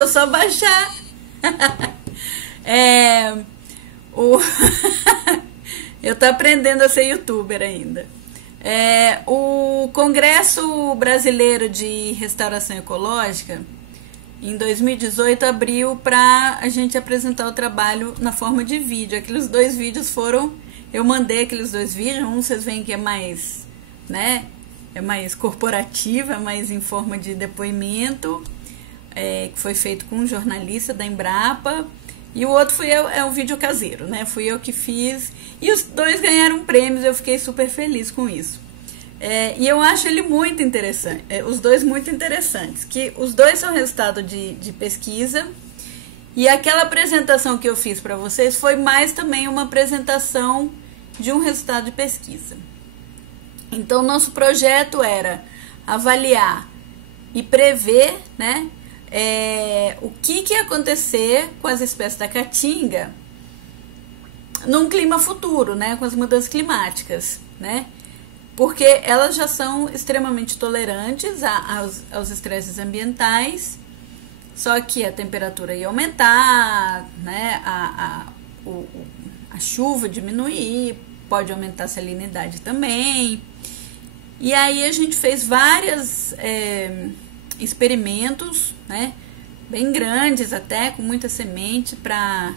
Eu só baixar. É, o... Eu tô aprendendo a ser youtuber ainda. O Congresso Brasileiro de Restauração Ecológica, em 2018, abriu para a gente apresentar o trabalho na forma de vídeo. Aqueles 2 vídeos foram... Eu mandei aqueles 2 vídeos. Um vocês veem que é mais, né? É mais corporativo, é mais em forma de depoimento, que foi feito com um jornalista da Embrapa. E o outro é um vídeo caseiro, né? Fui eu que fiz. E os 2 ganharam prêmios, eu fiquei super feliz com isso. E eu acho ele muito interessante, os 2 muito interessantes, que os 2 são resultado de pesquisa, e aquela apresentação que eu fiz para vocês foi mais também uma apresentação de um resultado de pesquisa. Então, nosso projeto era avaliar e prever, né, o que ia acontecer com as espécies da caatinga num clima futuro, né, com as mudanças climáticas, né? Porque elas já são extremamente tolerantes aos estresses ambientais, só que a temperatura ia aumentar, né, a chuva diminuir, pode aumentar a salinidade também. E aí a gente fez vários experimentos, né, bem grandes até, com muita semente, para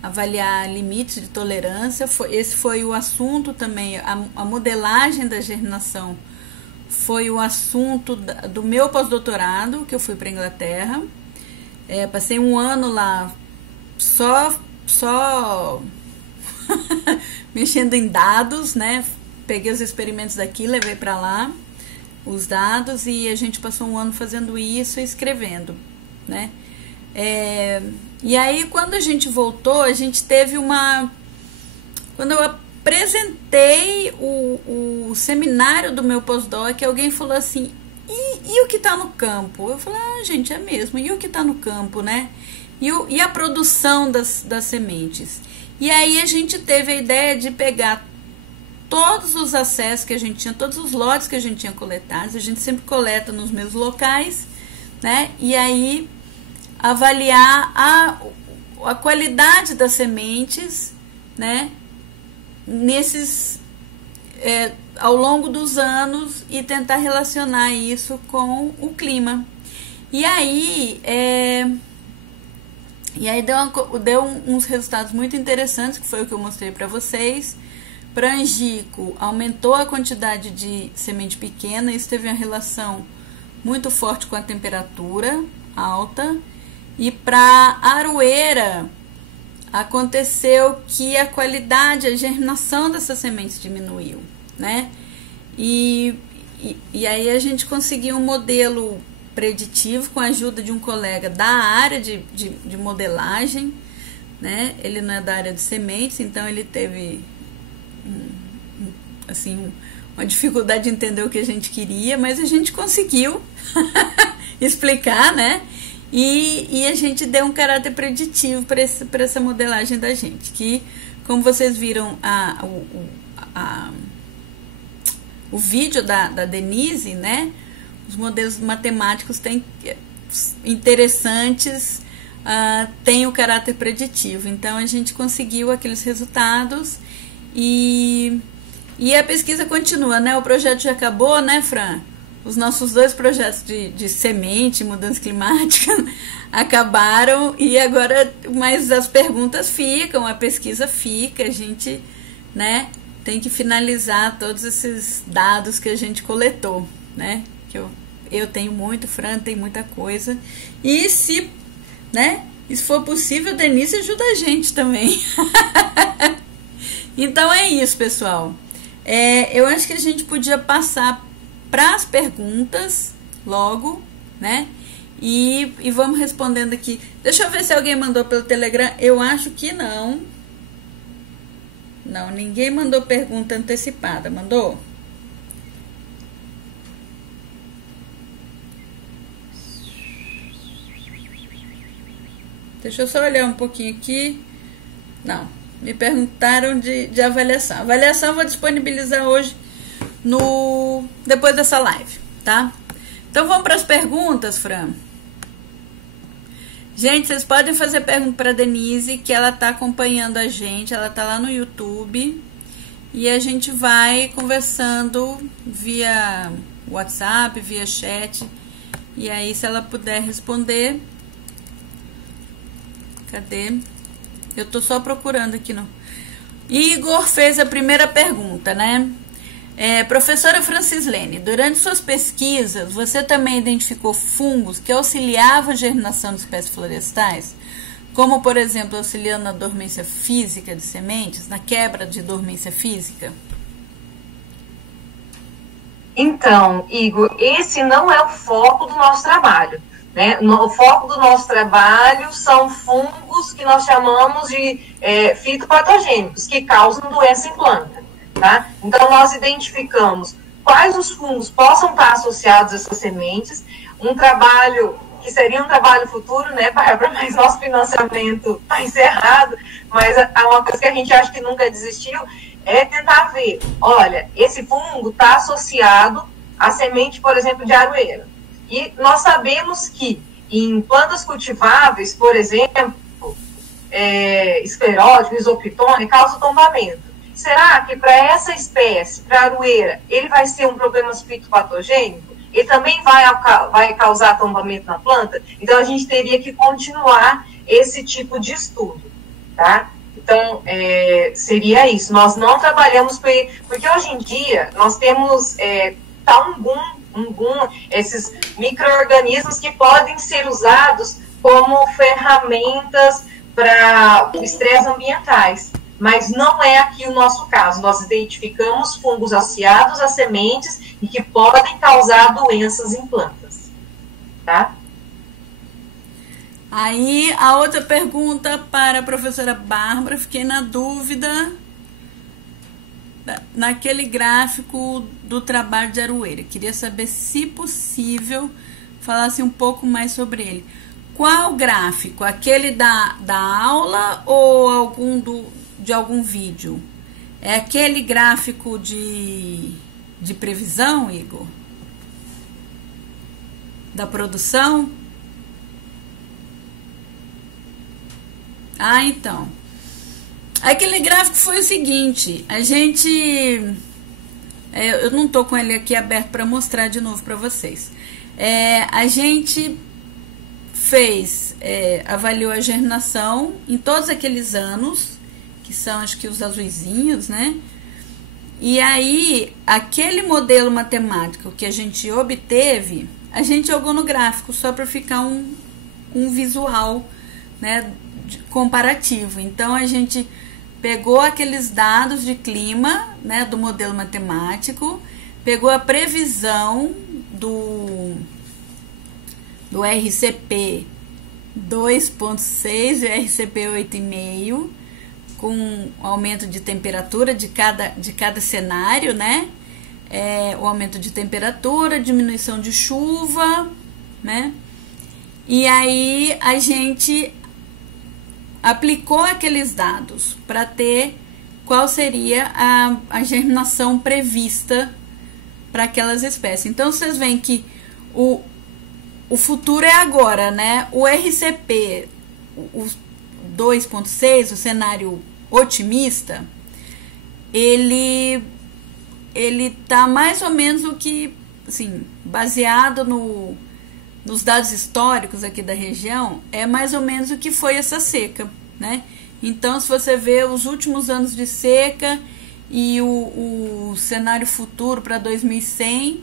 avaliar limites de tolerância. Esse foi o assunto também, a modelagem da germinação foi o assunto do meu pós-doutorado, que eu fui para a Inglaterra. Passei um ano lá só mexendo em dados, né? Peguei os experimentos daqui, levei para lá os dados, e a gente passou um ano fazendo isso e escrevendo, né? E aí, quando a gente voltou, a gente teve quando eu apresentei o seminário do meu pós-doc, alguém falou assim, e o que está no campo? Eu falei, gente, é mesmo, e o que está no campo, né? E a produção das sementes? E aí a gente teve a ideia de pegar todos os acessos que a gente tinha, todos os lotes que a gente tinha coletados, a gente sempre coleta nos mesmos locais, né? E aí avaliar a qualidade das sementes, né, ao longo dos anos, e tentar relacionar isso com o clima. E aí deu uns resultados muito interessantes, que foi o que eu mostrei para vocês. Para angico, aumentou a quantidade de semente pequena, isso teve uma relação muito forte com a temperatura alta. E para aroeira, aconteceu que a qualidade, a germinação dessas sementes diminuiu, né? E aí a gente conseguiu um modelo preditivo com a ajuda de um colega da área de modelagem, né? Ele não é da área de sementes, então ele teve uma dificuldade de entender o que a gente queria, mas a gente conseguiu explicar, né? E a gente deu um caráter preditivo para essa modelagem da gente, que, como vocês viram o vídeo da Denise, né, os modelos matemáticos interessantes, têm o caráter preditivo. Então a gente conseguiu aqueles resultados, e a pesquisa continua, né? O projeto já acabou, né, Fran? Os nossos 2 projetos de semente e mudança climática acabaram, e agora, mas as perguntas ficam, a pesquisa fica, a gente, né, tem que finalizar todos esses dados que a gente coletou, né, que eu tenho muito, Fran tem muita coisa, e se for possível, Denise ajuda a gente também. Então é isso, pessoal. Eu acho que a gente podia passar para as perguntas logo, né? E vamos respondendo aqui. Deixa eu ver se alguém mandou pelo Telegram. Eu acho que não. Não, ninguém mandou pergunta antecipada. Mandou? Deixa eu só olhar um pouquinho aqui. Não, me perguntaram de avaliação. Avaliação eu vou disponibilizar hoje depois dessa live, tá? Então vamos para as perguntas, Fran. Gente, vocês podem fazer pergunta para Denise, que ela tá acompanhando a gente, ela tá lá no YouTube, e a gente vai conversando via WhatsApp, via chat, e aí se ela puder responder. Cadê? Eu tô só procurando aqui no... Igor fez a primeira pergunta, né? Professora Francislene, durante suas pesquisas, você também identificou fungos que auxiliavam a germinação de espécies florestais? Como, por exemplo, auxiliando na dormência física de sementes, na quebra de dormência física? Então, Igor, esse não é o foco do nosso trabalho, né? O foco do nosso trabalho são fungos que nós chamamos de fitopatogênicos, que causam doença em planta. Tá? Então, nós identificamos quais os fungos possam estar associados a essas sementes, um trabalho que seria um trabalho futuro, né, Bárbara, mas nosso financiamento está encerrado, mas uma coisa que a gente acha que nunca desistiu é tentar ver, olha, esse fungo está associado à semente, por exemplo, de aroeira. E nós sabemos que em plantas cultiváveis, por exemplo, esclerótico, isopitone, causa tombamento. Será que para essa espécie, para a aroeira, ele vai ser um problema fitopatogênico? Ele também vai causar tombamento na planta? Então, a gente teria que continuar esse tipo de estudo, tá? Então, seria isso. Nós não trabalhamos com ele, porque hoje em dia nós temos esses micro-organismos que podem ser usados como ferramentas para estresses ambientais. Mas não é aqui o nosso caso. Nós identificamos fungos associados a sementes e que podem causar doenças em plantas. Tá? Aí, a outra pergunta para a professora Bárbara, fiquei na dúvida naquele gráfico do trabalho de aroeira. Queria saber, se possível, falasse um pouco mais sobre ele. Qual gráfico? Aquele da aula ou de algum vídeo? É aquele gráfico de previsão, Igor? Da produção? Ah, então. Aquele gráfico foi o seguinte, a gente... eu não tô com ele aqui aberto para mostrar de novo para vocês. A gente avaliou a germinação em todos aqueles anos, que são, acho que os azuizinhos, né? E aí, aquele modelo matemático que a gente obteve, a gente jogou no gráfico só para ficar um visual, né, comparativo. Então, a gente pegou aqueles dados de clima, né, do modelo matemático, pegou a previsão do RCP 2.6 e RCP 8,5, com aumento de temperatura de cada cenário, né? O aumento de temperatura, diminuição de chuva, né? E aí a gente aplicou aqueles dados para ter qual seria a germinação prevista para aquelas espécies. Então, vocês veem que o futuro é agora, né? O RCP, o 2.6, o cenário otimista, ele tá mais ou menos o que, assim, baseado nos dados históricos aqui da região, é mais ou menos o que foi essa seca, né? Então, se você vê os últimos anos de seca e o cenário futuro para 2100,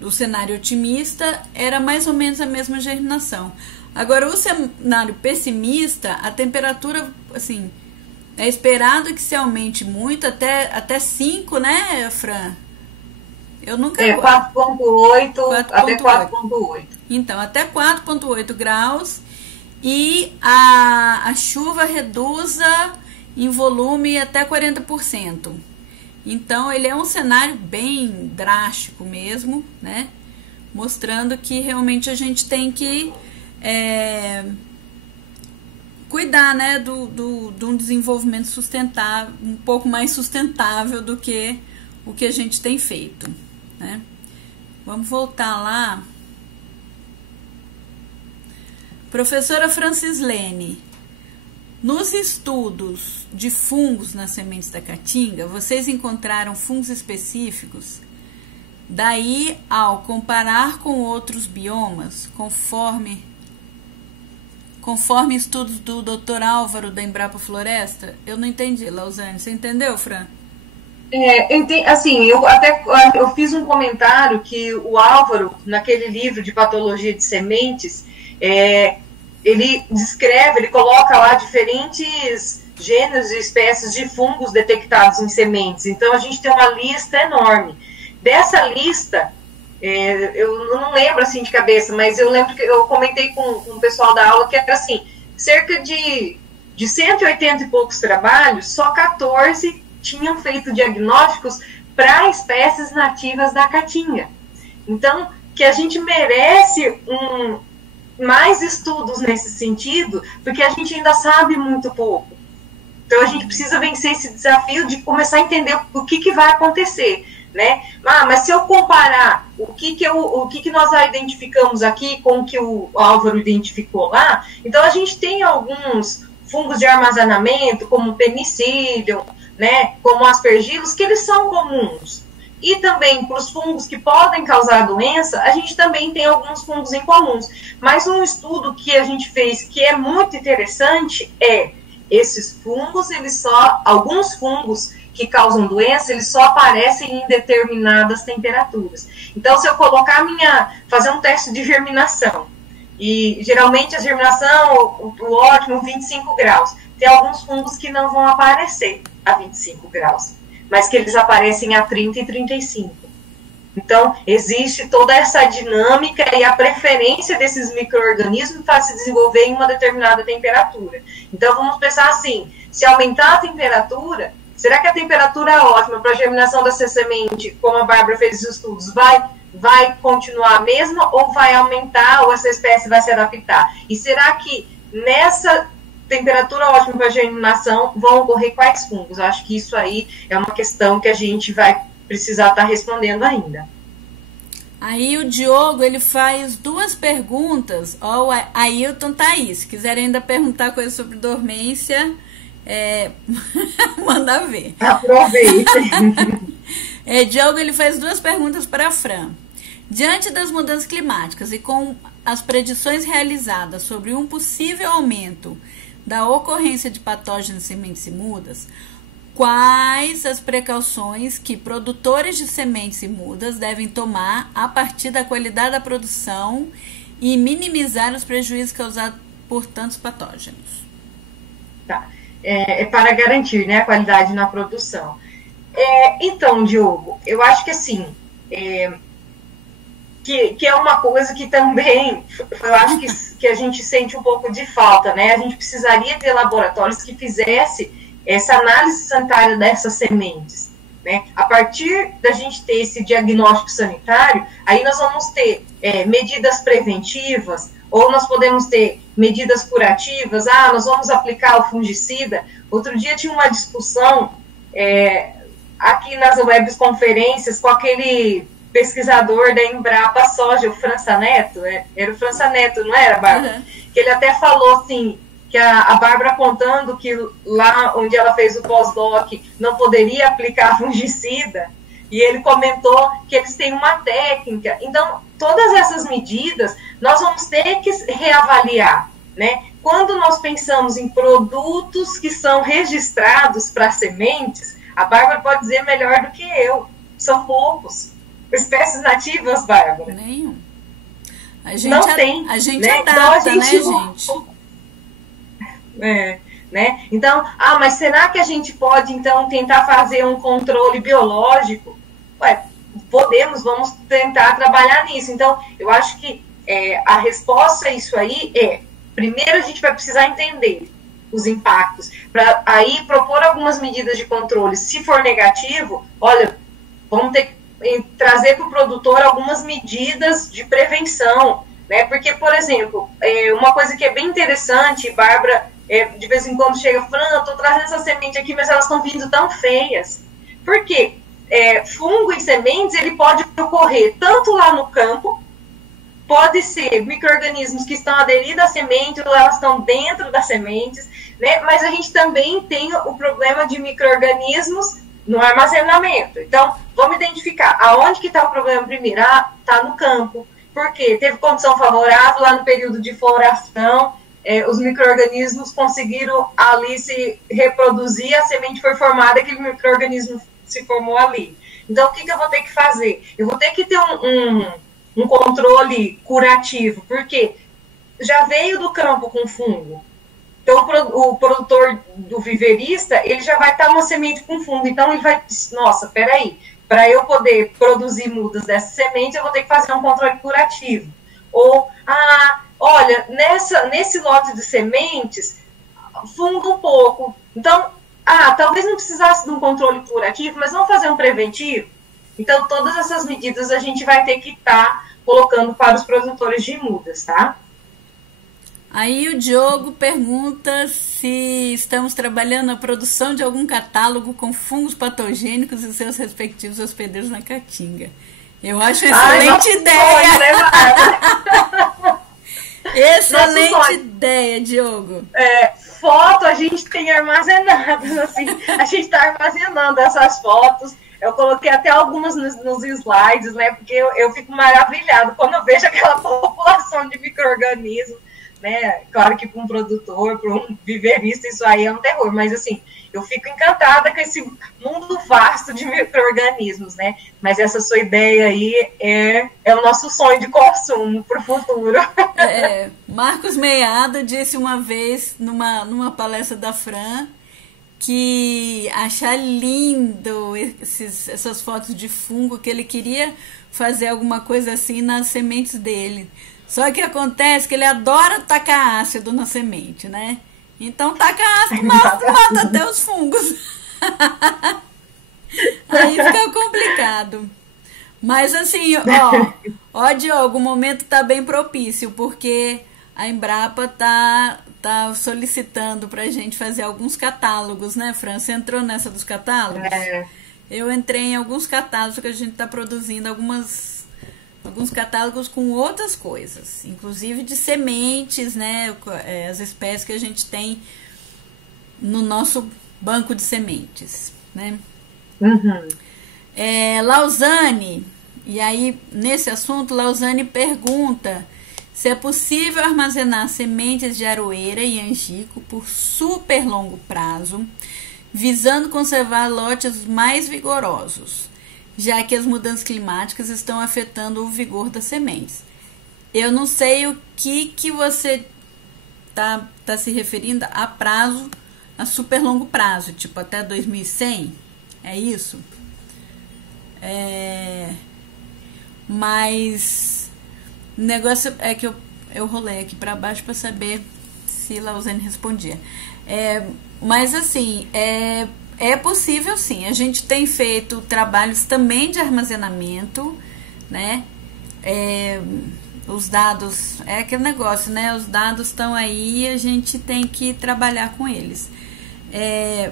o cenário otimista era mais ou menos a mesma germinação. Agora, o cenário pessimista, a temperatura, assim, é esperado que se aumente muito, até 5, né, Fran? Eu nunca... 4.8 até 4.8. Então, até 4.8 graus, e a chuva reduza em volume até 40%. Então, ele é um cenário bem drástico mesmo, né? Mostrando que realmente a gente tem que cuidar, né, de um desenvolvimento sustentável, um pouco mais sustentável do que o que a gente tem feito, né? Vamos voltar lá. Professora Francislene, nos estudos de fungos nas sementes da caatinga, vocês encontraram fungos específicos? Daí, ao comparar com outros biomas, conforme estudos do Dr. Álvaro da Embrapa Floresta? Eu não entendi, Lausane. Você entendeu, Fran? Assim, eu fiz um comentário que o Álvaro, naquele livro de patologia de sementes, ele descreve, ele coloca lá diferentes gêneros e espécies de fungos detectados em sementes. Então, a gente tem uma lista enorme. Dessa lista, eu não lembro assim de cabeça, mas eu lembro que eu comentei com o pessoal da aula que era assim, cerca de 180 e poucos trabalhos, só 14 tinham feito diagnósticos para espécies nativas da caatinga. Então, que a gente merece mais estudos nesse sentido, porque a gente ainda sabe muito pouco. Então, a gente precisa vencer esse desafio de começar a entender o que vai acontecer, né? Mas se eu comparar o que nós identificamos aqui com o que o Álvaro identificou lá, então a gente tem alguns fungos de armazenamento, como o penicillium, né, como aspergillus, que eles são comuns. E também para os fungos que podem causar doença, a gente também tem alguns fungos incomuns. Mas um estudo que a gente fez que é muito interessante esses fungos, alguns fungos que causam doença, eles só aparecem em determinadas temperaturas. Então, se eu fazer um teste de germinação, e geralmente a germinação, o ótimo, 25 graus, tem alguns fungos que não vão aparecer a 25 graus, mas que eles aparecem a 30 e 35. Então, existe toda essa dinâmica e a preferência desses micro-organismos para se desenvolver em uma determinada temperatura. Então, vamos pensar assim, se aumentar a temperatura, será que a temperatura ótima para a germinação dessa semente, como a Bárbara fez os estudos, vai continuar a mesma ou vai aumentar ou essa espécie vai se adaptar? E será que nessa temperatura ótima para a germinação vão ocorrer quais fungos? Eu acho que isso aí é uma questão que a gente vai precisar estar respondendo ainda. Aí o Diogo, ele faz duas perguntas. Ó, o Ailton tá aí. Se quiserem ainda perguntar coisa sobre dormência, manda ver. Aproveita. Diogo, ele faz duas perguntas para a Fran. Diante das mudanças climáticas e com as predições realizadas sobre um possível aumento da ocorrência de patógenos em sementes e mudas, quais as precauções que produtores de sementes e mudas devem tomar a partir da qualidade da produção e minimizar os prejuízos causados por tantos patógenos? Tá. Para garantir, né, a qualidade na produção. Então, Diogo, eu acho que assim, que é uma coisa que também, eu acho que a gente sente um pouco de falta, né? A gente precisaria ter laboratórios que fizessem essa análise sanitária dessas sementes, né? A partir da gente ter esse diagnóstico sanitário, aí nós vamos ter medidas preventivas, ou nós podemos ter medidas curativas, nós vamos aplicar o fungicida. Outro dia tinha uma discussão aqui nas webconferências com aquele pesquisador da Embrapa Soja, o França Neto, era o França Neto, não era, Bárbara? Uhum. Que ele até falou assim, que a Bárbara contando que lá onde ela fez o pós-doc não poderia aplicar fungicida, e ele comentou que eles têm uma técnica. Então, todas essas medidas nós vamos ter que reavaliar, né? Quando nós pensamos em produtos que são registrados para sementes, a Bárbara pode dizer melhor do que eu, são poucos. Espécies nativas, Bárbara? Nenhum. Não tem. A gente adapta, então, gente? Né? Então, mas será que a gente pode, então, tentar fazer um controle biológico? Vamos tentar trabalhar nisso. Então, eu acho que a resposta a isso aí primeiro a gente vai precisar entender os impactos, para aí propor algumas medidas de controle. Se for negativo, vamos ter que trazer para o produtor algumas medidas de prevenção, né? Porque, por exemplo, uma coisa que é bem interessante, Bárbara, de vez em quando chega, Fran, eu estou trazendo essa semente aqui, mas elas estão vindo tão feias. Por quê? Fungo em sementes, ele pode ocorrer tanto lá no campo, pode ser micro-organismos que estão aderidos à semente ou elas estão dentro das sementes, né? Mas a gente também tem o problema de micro-organismos no armazenamento. Então, vamos identificar aonde que está o problema primeiro. Ah, está no campo. Por quê? Teve condição favorável lá no período de floração, os micro-organismos conseguiram ali se reproduzir, a semente foi formada, aquele micro-organismo se formou ali. Então, o que eu vou ter que fazer? Eu vou ter que ter um controle curativo, porque já veio do campo com fungo. Então, o produtor do viverista, ele já vai estar uma semente com fungo. Então, ele vai, nossa, peraí, para eu poder produzir mudas dessa semente, eu vou ter que fazer um controle curativo. Ou, olha, nesse lote de sementes, funga um pouco. Então, talvez não precisasse de um controle curativo, mas vamos fazer um preventivo? Então, todas essas medidas a gente vai ter que estar colocando para os produtores de mudas, tá? Aí o Diogo pergunta se estamos trabalhando na produção de algum catálogo com fungos patogênicos e seus respectivos hospedeiros na Caatinga. Eu acho excelente ideia! Excelente ideia, Diogo. Foto a gente tem armazenadas, assim, a gente está armazenando essas fotos. Eu coloquei até algumas nos slides, né? Porque eu fico maravilhado quando eu vejo aquela população de micro-organismos, né? Claro que para um produtor, para um viverista, isso aí é um terror, mas assim, eu fico encantada com esse mundo vasto de micro-organismos, né? Mas essa sua ideia aí é o nosso sonho de consumo para o futuro. Marcos Meiado disse uma vez, numa palestra da Fran, que achar lindo essas fotos de fungo, que ele queria fazer alguma coisa assim nas sementes dele. Só que acontece que ele adora tacar ácido na semente, né? Então taca ácido, mata até os fungos. Aí fica complicado. Mas assim, Diogo, o momento tá bem propício, porque a Embrapa tá solicitando pra gente fazer alguns catálogos, né, Fran? Você entrou nessa dos catálogos? Eu entrei em alguns catálogos que a gente tá produzindo, alguns catálogos com outras coisas, inclusive de sementes, né, as espécies que a gente tem no nosso banco de sementes, né? Uhum. Lausanne, e aí nesse assunto, Lausanne pergunta se é possível armazenar sementes de aroeira e angico por super longo prazo, visando conservar lotes mais vigorosos, já que as mudanças climáticas estão afetando o vigor das sementes. Eu não sei o que você tá se referindo a prazo, a super longo prazo, tipo até 2100, é isso? Mas o negócio é que eu rolei aqui para baixo para saber se Lausanne respondia. Mas assim, é possível sim. A gente tem feito trabalhos também de armazenamento, né? Os dados, é aquele negócio, né? Os dados estão aí e a gente tem que trabalhar com eles.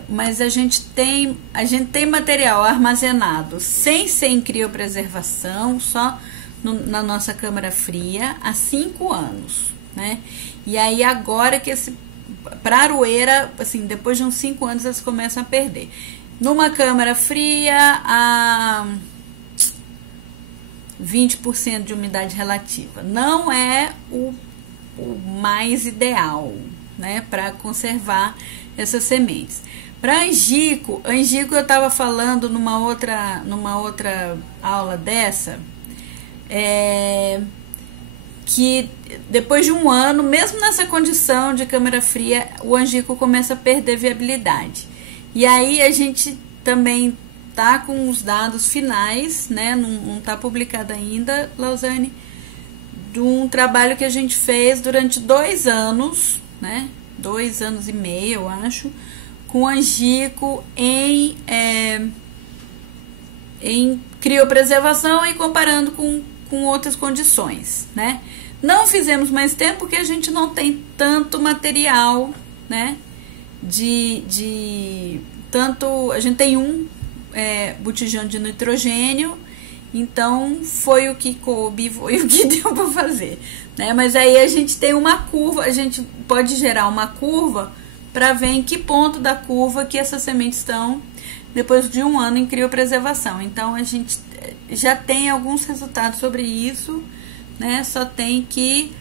Mas a gente tem material armazenado sem ser em criopreservação, só na nossa câmara fria há 5 anos, né? E aí agora que para aroeira, assim, depois de uns 5 anos elas começam a perder. Numa câmara fria a 20% de umidade relativa. Não é o mais ideal, né, para conservar essas sementes. Para angico eu estava falando numa outra aula dessa, que depois de um ano, mesmo nessa condição de câmara fria, o angico começa a perder viabilidade. E aí a gente também tá com os dados finais, né? Não tá publicado ainda, Lausanne, de um trabalho que a gente fez durante 2 anos, né? 2 anos e meio, eu acho, com angico em criopreservação e comparando com outras condições, né? Não fizemos mais tempo porque a gente não tem tanto material, né? A gente tem um botijão de nitrogênio Então foi o que coube, foi o que deu para fazer, né? Mas aí a gente tem uma curva, a gente pode gerar uma curva para ver em que ponto da curva que essas sementes estão depois de um ano em criopreservação. Então a gente já tem alguns resultados sobre isso, né? Só tem que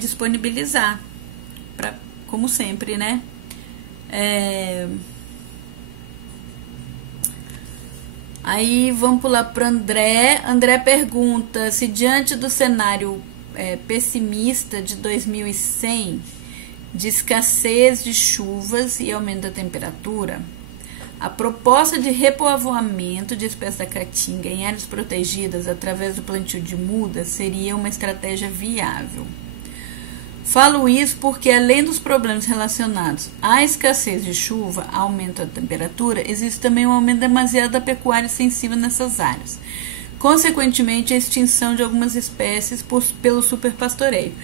disponibilizar, como sempre, né? Aí vamos pular para André. André pergunta se diante do cenário pessimista de 2100, de escassez de chuvas e aumento da temperatura, a proposta de repovoamento de espécies da caatinga em áreas protegidas através do plantio de mudas seria uma estratégia viável. Falo isso porque, além dos problemas relacionados à escassez de chuva, aumento da temperatura, existe também um aumento demasiado da pecuária extensiva nessas áreas. Consequentemente, a extinção de algumas espécies pelo superpastoreio.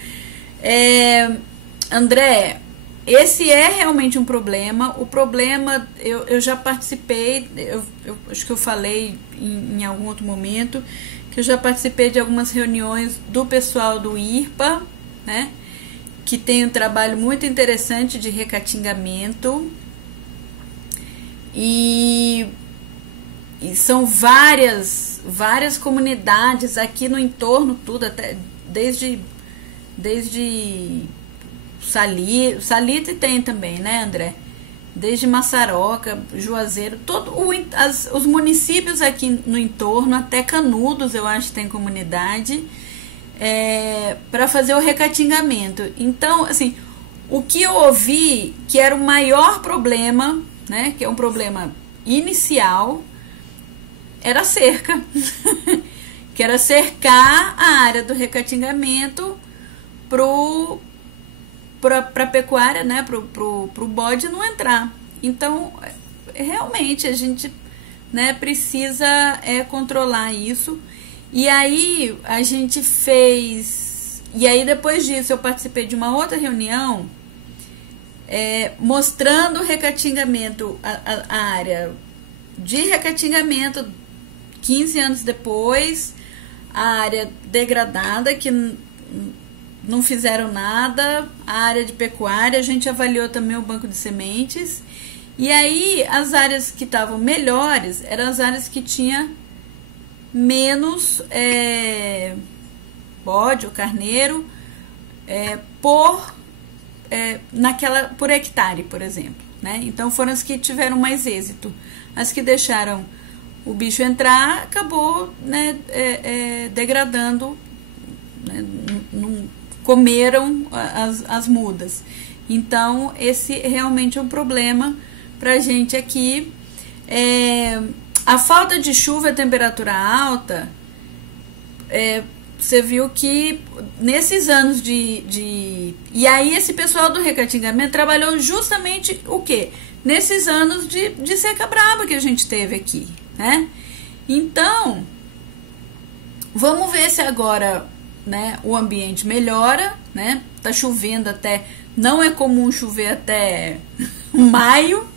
André, esse é realmente um problema. O problema, eu já participei, eu acho que eu falei em algum outro momento, que eu já participei de algumas reuniões do pessoal do IRPA, né? Que tem um trabalho muito interessante de recatingamento e são várias comunidades aqui no entorno, tudo, até desde Salitre tem também, né, André? Desde Massaroca, Juazeiro, os municípios aqui no entorno, até Canudos, eu acho que tem comunidade, para fazer o recatingamento. Então, assim, o que eu ouvi que era o maior problema, né, que é um problema inicial, era a cerca. Que era cercar a área do recatingamento para a pecuária, né, pro bode não entrar. Então, realmente, a gente, né, precisa controlar isso. E aí a gente fez... E aí depois disso eu participei de uma outra reunião mostrando o recatingamento, a área de recatingamento 15 anos depois, a área degradada que não fizeram nada, a área de pecuária, a gente avaliou também o banco de sementes. E aí as áreas que estavam melhores eram as áreas que tinha menos bode ou carneiro por hectare, por exemplo, né? Então foram as que tiveram mais êxito. As que deixaram o bicho entrar acabou, né, degradando, né, não comeram as mudas. Então esse realmente é um problema pra gente aqui. A falta de chuva e temperatura alta, você viu que nesses anos E aí esse pessoal do recatingamento trabalhou justamente o quê? Nesses anos de seca brava que a gente teve aqui, né? Então, vamos ver se agora, né, o ambiente melhora, né? Tá chovendo até... Não é comum chover até maio.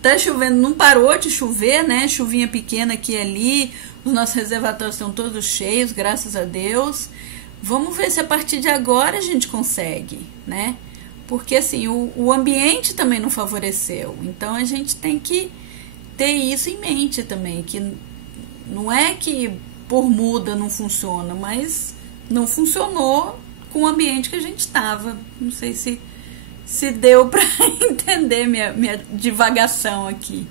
Tá chovendo, não parou de chover, né? Chuvinha pequena aqui e ali. Os nossos reservatórios estão todos cheios, graças a Deus. Vamos ver se a partir de agora a gente consegue, né? Porque assim, o ambiente também não favoreceu. Então a gente tem que ter isso em mente também, que não é que por muda não funciona, mas não funcionou com o ambiente que a gente estava. Não sei se deu para entender minha divagação aqui.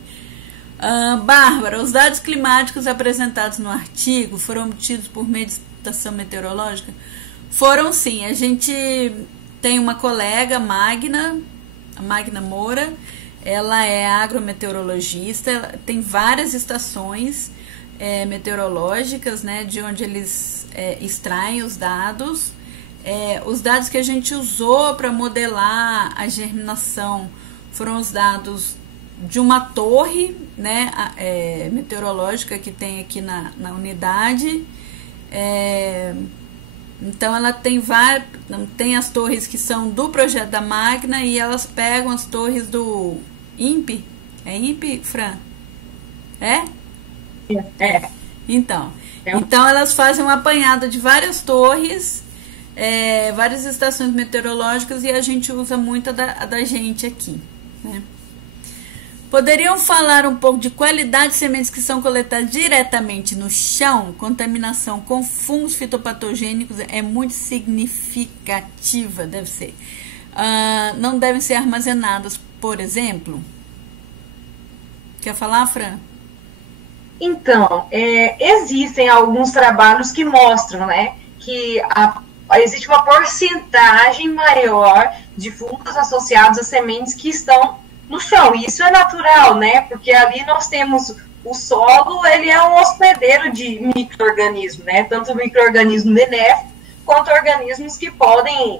Bárbara, os dados climáticos apresentados no artigo foram obtidos por meio de estação meteorológica? Foram sim. A gente tem uma colega, a Magna Moura, ela é agrometeorologista, ela tem várias estações meteorológicas, né, de onde eles extraem os dados. Os dados que a gente usou para modelar a germinação foram os dados de uma torre, né, meteorológica que tem aqui na unidade. Então ela tem as torres que são do projeto da Magna e elas pegam as torres do INPE. É INPE, Fran? É? Então, então elas fazem um apanhado de várias torres, várias estações meteorológicas, e a gente usa muito a da gente aqui, né? Poderiam falar um pouco de qualidade de sementes que são coletadas diretamente no chão? Contaminação com fungos fitopatogênicos é muito significativa, deve ser. Não devem ser armazenadas, por exemplo? Quer falar, Fran? Então, existem alguns trabalhos que mostram, né, que existe uma porcentagem maior de fungos associados a sementes que estão no chão. E isso é natural, né, porque ali nós temos o solo, ele é um hospedeiro de micro-organismos, né, tanto micro-organismo benéfico quanto organismos que podem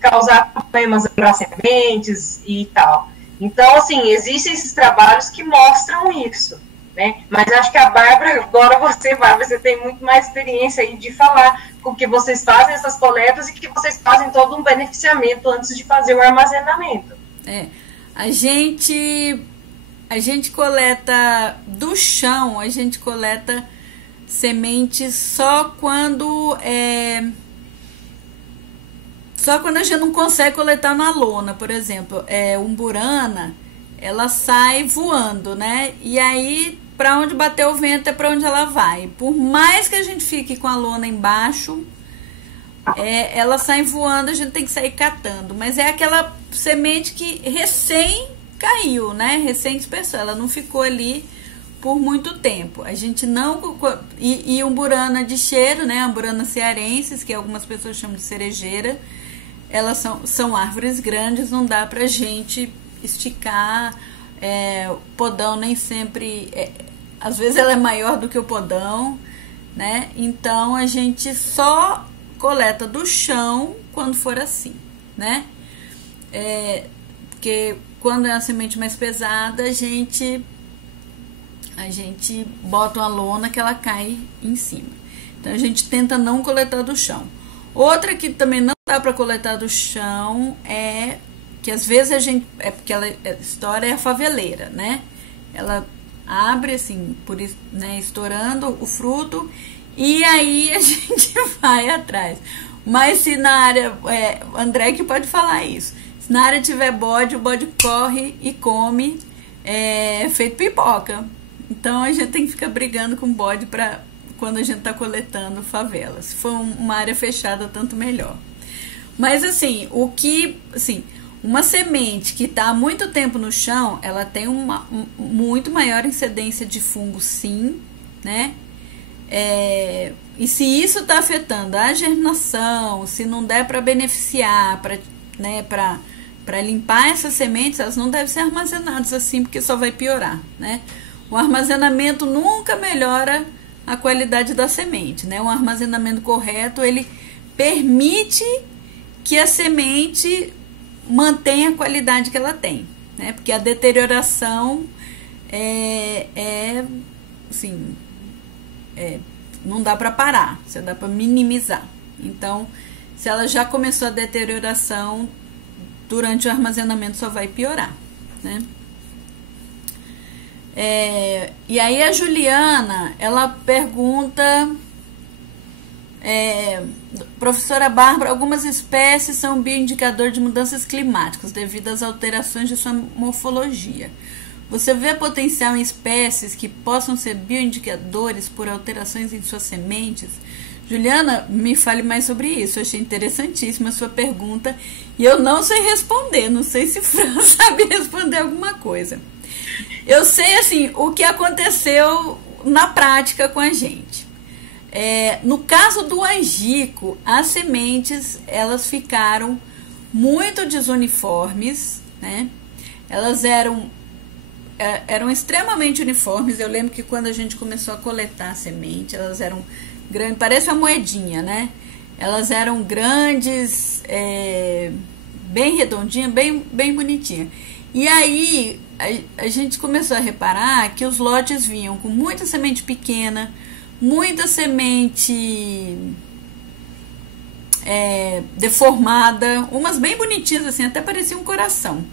causar problemas para sementes e tal. Então, assim, existem esses trabalhos que mostram isso, né? Mas acho que a Bárbara, agora você tem muito mais experiência aí de falar com que vocês fazem essas coletas e que vocês fazem todo um beneficiamento antes de fazer o armazenamento. A gente coleta do chão, a gente coleta sementes só quando a gente não consegue coletar na lona. Por exemplo, umburana, ela sai voando, né? E aí, para onde bater o vento é para onde ela vai. Por mais que a gente fique com a lona embaixo, ela sai voando, a gente tem que sair catando. Mas é aquela semente que recém caiu, né? Recém dispersou, ela não ficou ali por muito tempo. A gente não... E umburana de cheiro, né? Umburana cearensis, que algumas pessoas chamam de cerejeira, elas são árvores grandes, não dá pra gente esticar. O podão nem sempre... às vezes ela é maior do que o podão, né? Então a gente só coleta do chão quando for assim, né? Porque quando é uma semente mais pesada, a gente bota uma lona que ela cai em cima. Então a gente tenta não coletar do chão. Outra que também não dá para coletar do chão que às vezes a gente... porque a história é a faveleira, né? Ela abre assim, por isso, né, estourando o fruto, e aí a gente vai atrás. Mas se na área... André que pode falar isso. Se na área tiver bode, o bode corre e come feito pipoca. Então a gente tem que ficar brigando com o bode para... quando a gente está coletando favela. Se for uma área fechada, tanto melhor. Mas assim, uma semente que está há muito tempo no chão, ela tem uma muito maior incidência de fungo, sim, né? E se isso está afetando a germinação, se não der para beneficiar, para limpar essas sementes, elas não devem ser armazenadas assim, porque só vai piorar, né? O armazenamento nunca melhora a qualidade da semente, né? Um armazenamento correto, ele permite que a semente mantenha a qualidade que ela tem, né? Porque a deterioração não dá para parar, só dá para minimizar. Então, se ela já começou a deterioração, durante o armazenamento só vai piorar, né? E aí a Juliana, ela pergunta, professora Bárbara, algumas espécies são bioindicador de mudanças climáticas devido às alterações de sua morfologia. Você vê potencial em espécies que possam ser bioindicadores por alterações em suas sementes? Juliana, me fale mais sobre isso. Eu achei interessantíssima a sua pergunta e eu não sei responder. Não sei se Fran sabe responder alguma coisa. Eu sei, assim, o que aconteceu na prática com a gente. No caso do angico, as sementes, elas ficaram muito desuniformes, né? Elas eram extremamente uniformes. Eu lembro que quando a gente começou a coletar a semente, elas eram grandes, parece uma moedinha, né? Elas eram grandes, bem redondinhas, bem bonitinhas. E aí a gente começou a reparar que os lotes vinham com muita semente pequena, muita semente deformada, umas bem bonitinhas assim, até parecia um coração.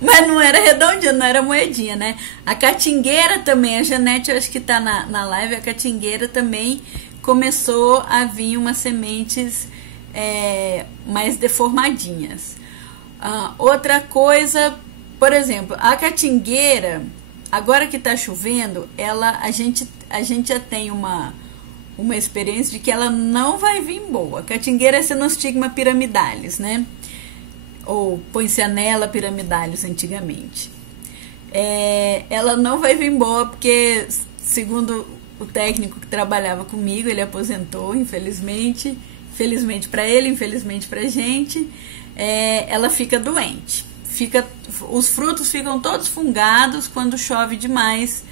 Mas não era redondinha, não era moedinha, né? A catingueira também, a Janete, eu acho que tá na live, a catingueira também começou a vir umas sementes mais deformadinhas. Outra coisa, por exemplo, a catingueira, agora que tá chovendo, a gente já tem uma experiência de que ela não vai vir boa. A catingueira é Senostigma piramidalis, né? Ou Poincianella piramidalis antigamente. Ela não vai vir boa porque, segundo o técnico que trabalhava comigo, ele aposentou, infelizmente. Infelizmente para ele, infelizmente para a gente. Ela fica doente. Os frutos ficam todos fungados quando chove demais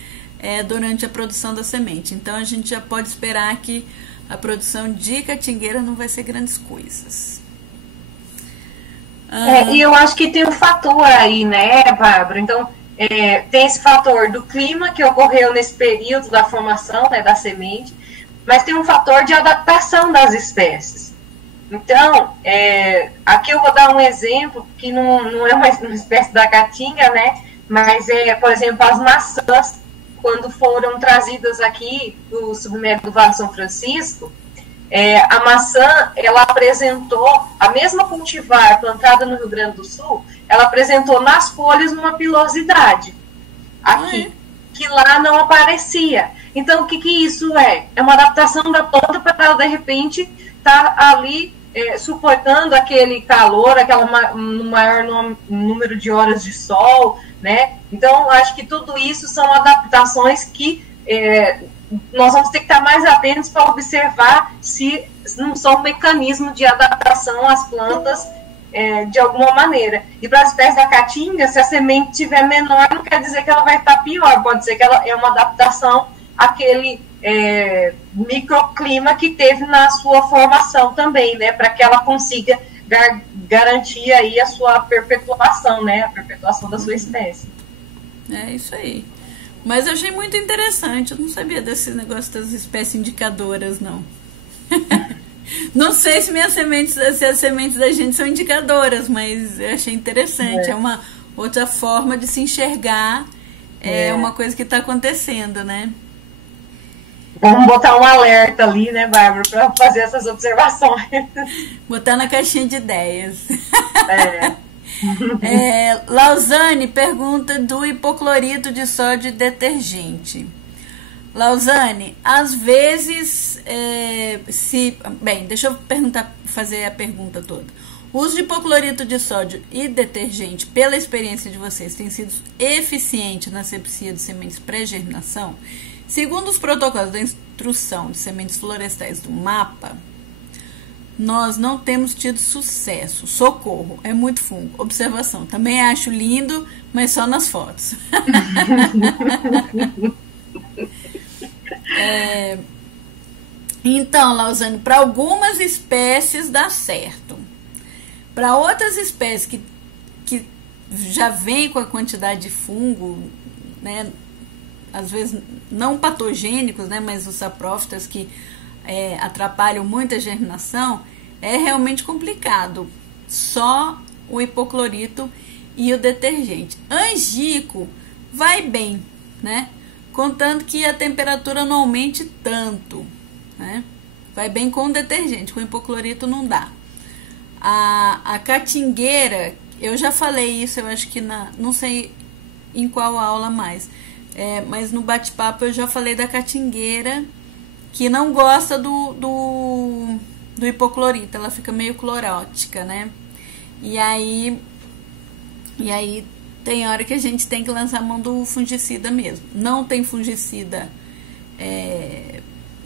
durante a produção da semente. Então a gente já pode esperar que a produção de catingueira não vai ser grandes coisas. E eu acho que tem um fator aí, né, Bárbara? Então, tem esse fator do clima que ocorreu nesse período da formação, né, da semente, mas tem um fator de adaptação das espécies. Então, aqui eu vou dar um exemplo que não é uma espécie da caatinga, né, mas por exemplo, as maçãs, quando foram trazidas aqui do submédio do Vale São Francisco, a maçã, ela apresentou, a mesma cultivar plantada no Rio Grande do Sul, ela apresentou nas folhas uma pilosidade aqui, que lá não aparecia. Então, o que isso é? É uma adaptação da planta para ela, de repente, estar ali suportando aquele calor, maior número de horas de sol, né? Então, acho que tudo isso são adaptações que nós vamos ter que estar mais atentos para observar se não são mecanismos de adaptação às plantas de alguma maneira. E para as espécies da caatinga, se a semente estiver menor, não quer dizer que ela vai estar pior, pode ser que ela é uma adaptação àquele microclima que teve na sua formação também, né, para que ela consiga garantir aí a sua perpetuação, né, a perpetuação da sua espécie. É isso aí. Mas eu achei muito interessante, eu não sabia desse negócio das espécies indicadoras, não. Não sei se as sementes da gente são indicadoras, mas eu achei interessante. É uma outra forma de se enxergar uma coisa que está acontecendo, né? Vamos botar um alerta ali, né, Bárbara, para fazer essas observações. Botar na caixinha de ideias. Lausane pergunta do hipoclorito de sódio detergente. Lausane, às vezes, deixa eu fazer a pergunta toda. O uso de hipoclorito de sódio e detergente, pela experiência de vocês, tem sido eficiente na asepsia de sementes pré-germinação? Segundo os protocolos da instrução de sementes florestais do MAPA, nós não temos tido sucesso. Socorro, é muito fungo. Observação, também acho lindo, mas só nas fotos. Então, Lausane, para algumas espécies dá certo. Para outras espécies que já vem com a quantidade de fungo, né, às vezes não patogênicos, né, mas os saprófitas que atrapalham muito a germinação, é realmente complicado. Só o hipoclorito e o detergente. Angico vai bem, né? Contanto que a temperatura não aumente tanto, né? Vai bem com o detergente, com o hipoclorito não dá. A catingueira, eu já falei isso, eu acho que não sei em qual aula mais, mas no bate-papo eu já falei da catingueira, que não gosta do hipoclorito, ela fica meio clorótica, né? E aí tem hora que a gente tem que lançar a mão do fungicida mesmo. Não tem fungicida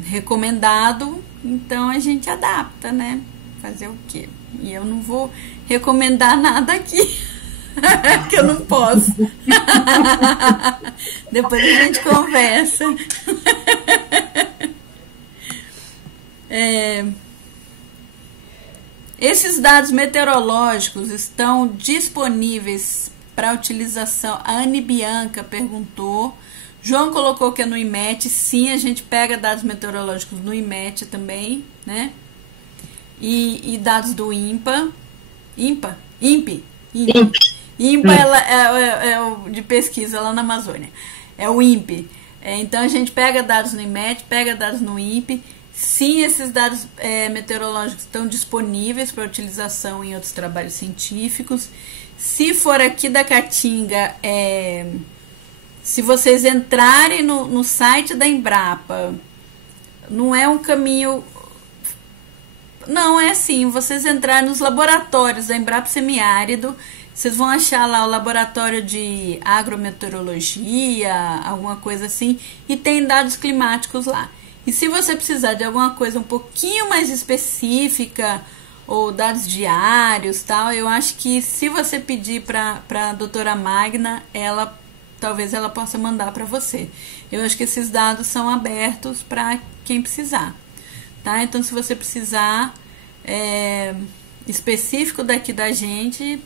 recomendado, então a gente adapta, né? Fazer o quê? E eu não vou recomendar nada aqui, que eu não posso. Depois a gente conversa. Esses dados meteorológicos estão disponíveis para utilização? A Anne Bianca perguntou. João colocou que é no IMET. Sim, a gente pega dados meteorológicos no IMET também, né? E dados do INPE. INPA é o de pesquisa lá na Amazônia. É o INPE. Então a gente pega dados no IMET, pega dados no INPE. Sim, esses dados meteorológicos estão disponíveis para utilização em outros trabalhos científicos. Se for aqui da Caatinga, se vocês entrarem no site da Embrapa, não é um caminho... Não, é assim, vocês entrarem nos laboratórios da Embrapa Semiárido, vocês vão achar lá o laboratório de agrometeorologia, alguma coisa assim, e tem dados climáticos lá. E se você precisar de alguma coisa um pouquinho mais específica, ou dados diários, tal, eu acho que se você pedir para a doutora Magna, talvez ela possa mandar para você. Eu acho que esses dados são abertos para quem precisar. Tá? Então, se você precisar específico daqui da gente,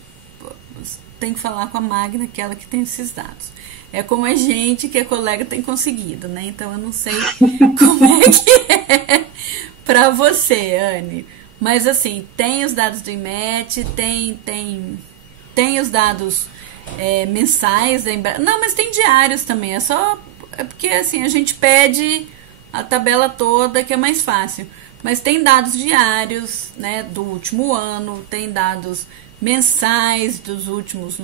tem que falar com a Magna, que é ela que tem esses dados. É como a gente, que é colega, tem conseguido, né? Então, eu não sei como é que é para você, Anne. Mas, assim, tem os dados do IMET, tem os dados mensais da Embrapa. Não, mas tem diários também. É porque, assim, a gente pede a tabela toda, que é mais fácil. Mas tem dados diários, né, do último ano, tem dados mensais dos últimos,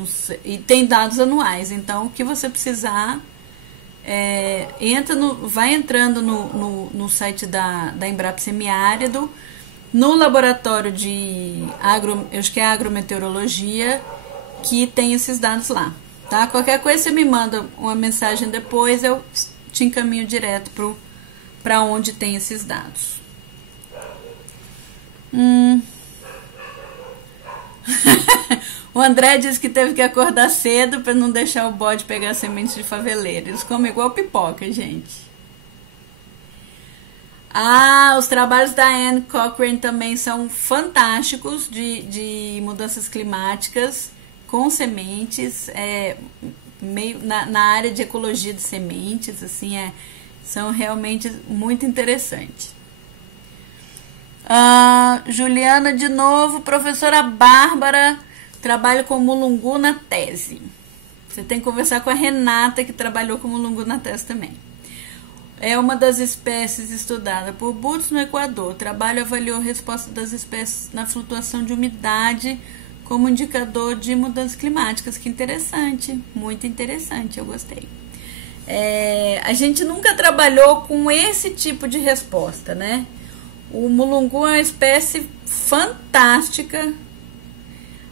e tem dados anuais. Então, o que você precisar, vai entrando no site da Embrapa Semiárido, no laboratório de acho que é agrometeorologia, que tem esses dados lá. Tá? Qualquer coisa você me manda uma mensagem depois, eu te encaminho direto para onde tem esses dados. O André disse que teve que acordar cedo para não deixar o bode pegar sementes de faveleiro. Eles comem igual pipoca, gente. Os trabalhos da Anne Cochrane também são fantásticos de mudanças climáticas com sementes, meio na área de ecologia de sementes, assim, são realmente muito interessantes. Juliana, de novo, professora Bárbara, trabalho com mulungu na tese. Você tem que conversar com a Renata, que trabalhou com mulungu na tese também. É uma das espécies estudada por Butz no Equador. O trabalho avaliou a resposta das espécies na flutuação de umidade como indicador de mudanças climáticas. Que interessante, muito interessante, eu gostei. A gente nunca trabalhou com esse tipo de resposta, né? O mulungu é uma espécie fantástica.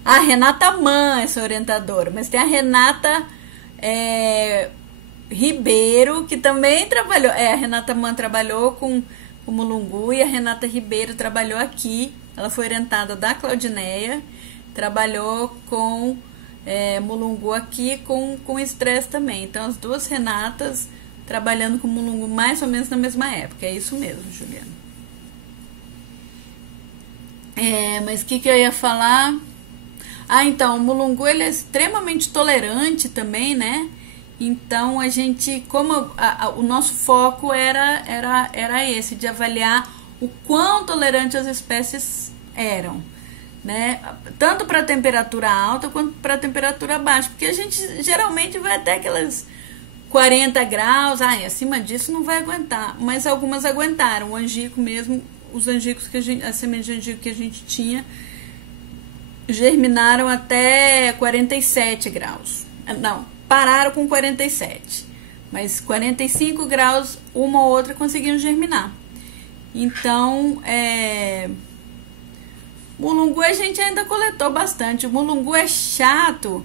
A Renata Mann é essa orientadora, mas tem a Renata Ribeiro, que também trabalhou. A Renata Mann trabalhou com o mulungu e a Renata Ribeiro trabalhou aqui. Ela foi orientada da Claudineia, trabalhou com mulungu aqui com estresse também. Então, as duas Renatas trabalhando com mulungu mais ou menos na mesma época. É isso mesmo, Juliana. Mas o que eu ia falar? Então, o mulungu ele é extremamente tolerante também, né? Então, a gente, como o nosso foco era esse, de avaliar o quão tolerantes as espécies eram, né? Tanto para temperatura alta quanto para temperatura baixa, porque a gente geralmente vai até aquelas 40 graus, acima disso não vai aguentar, mas algumas aguentaram. O angico mesmo, os angicos as sementes de angico que a gente tinha germinaram até 47 graus. Não, pararam com 47. Mas 45 graus, uma ou outra conseguiam germinar. Então, mulungu a gente ainda coletou bastante. O mulungu é chato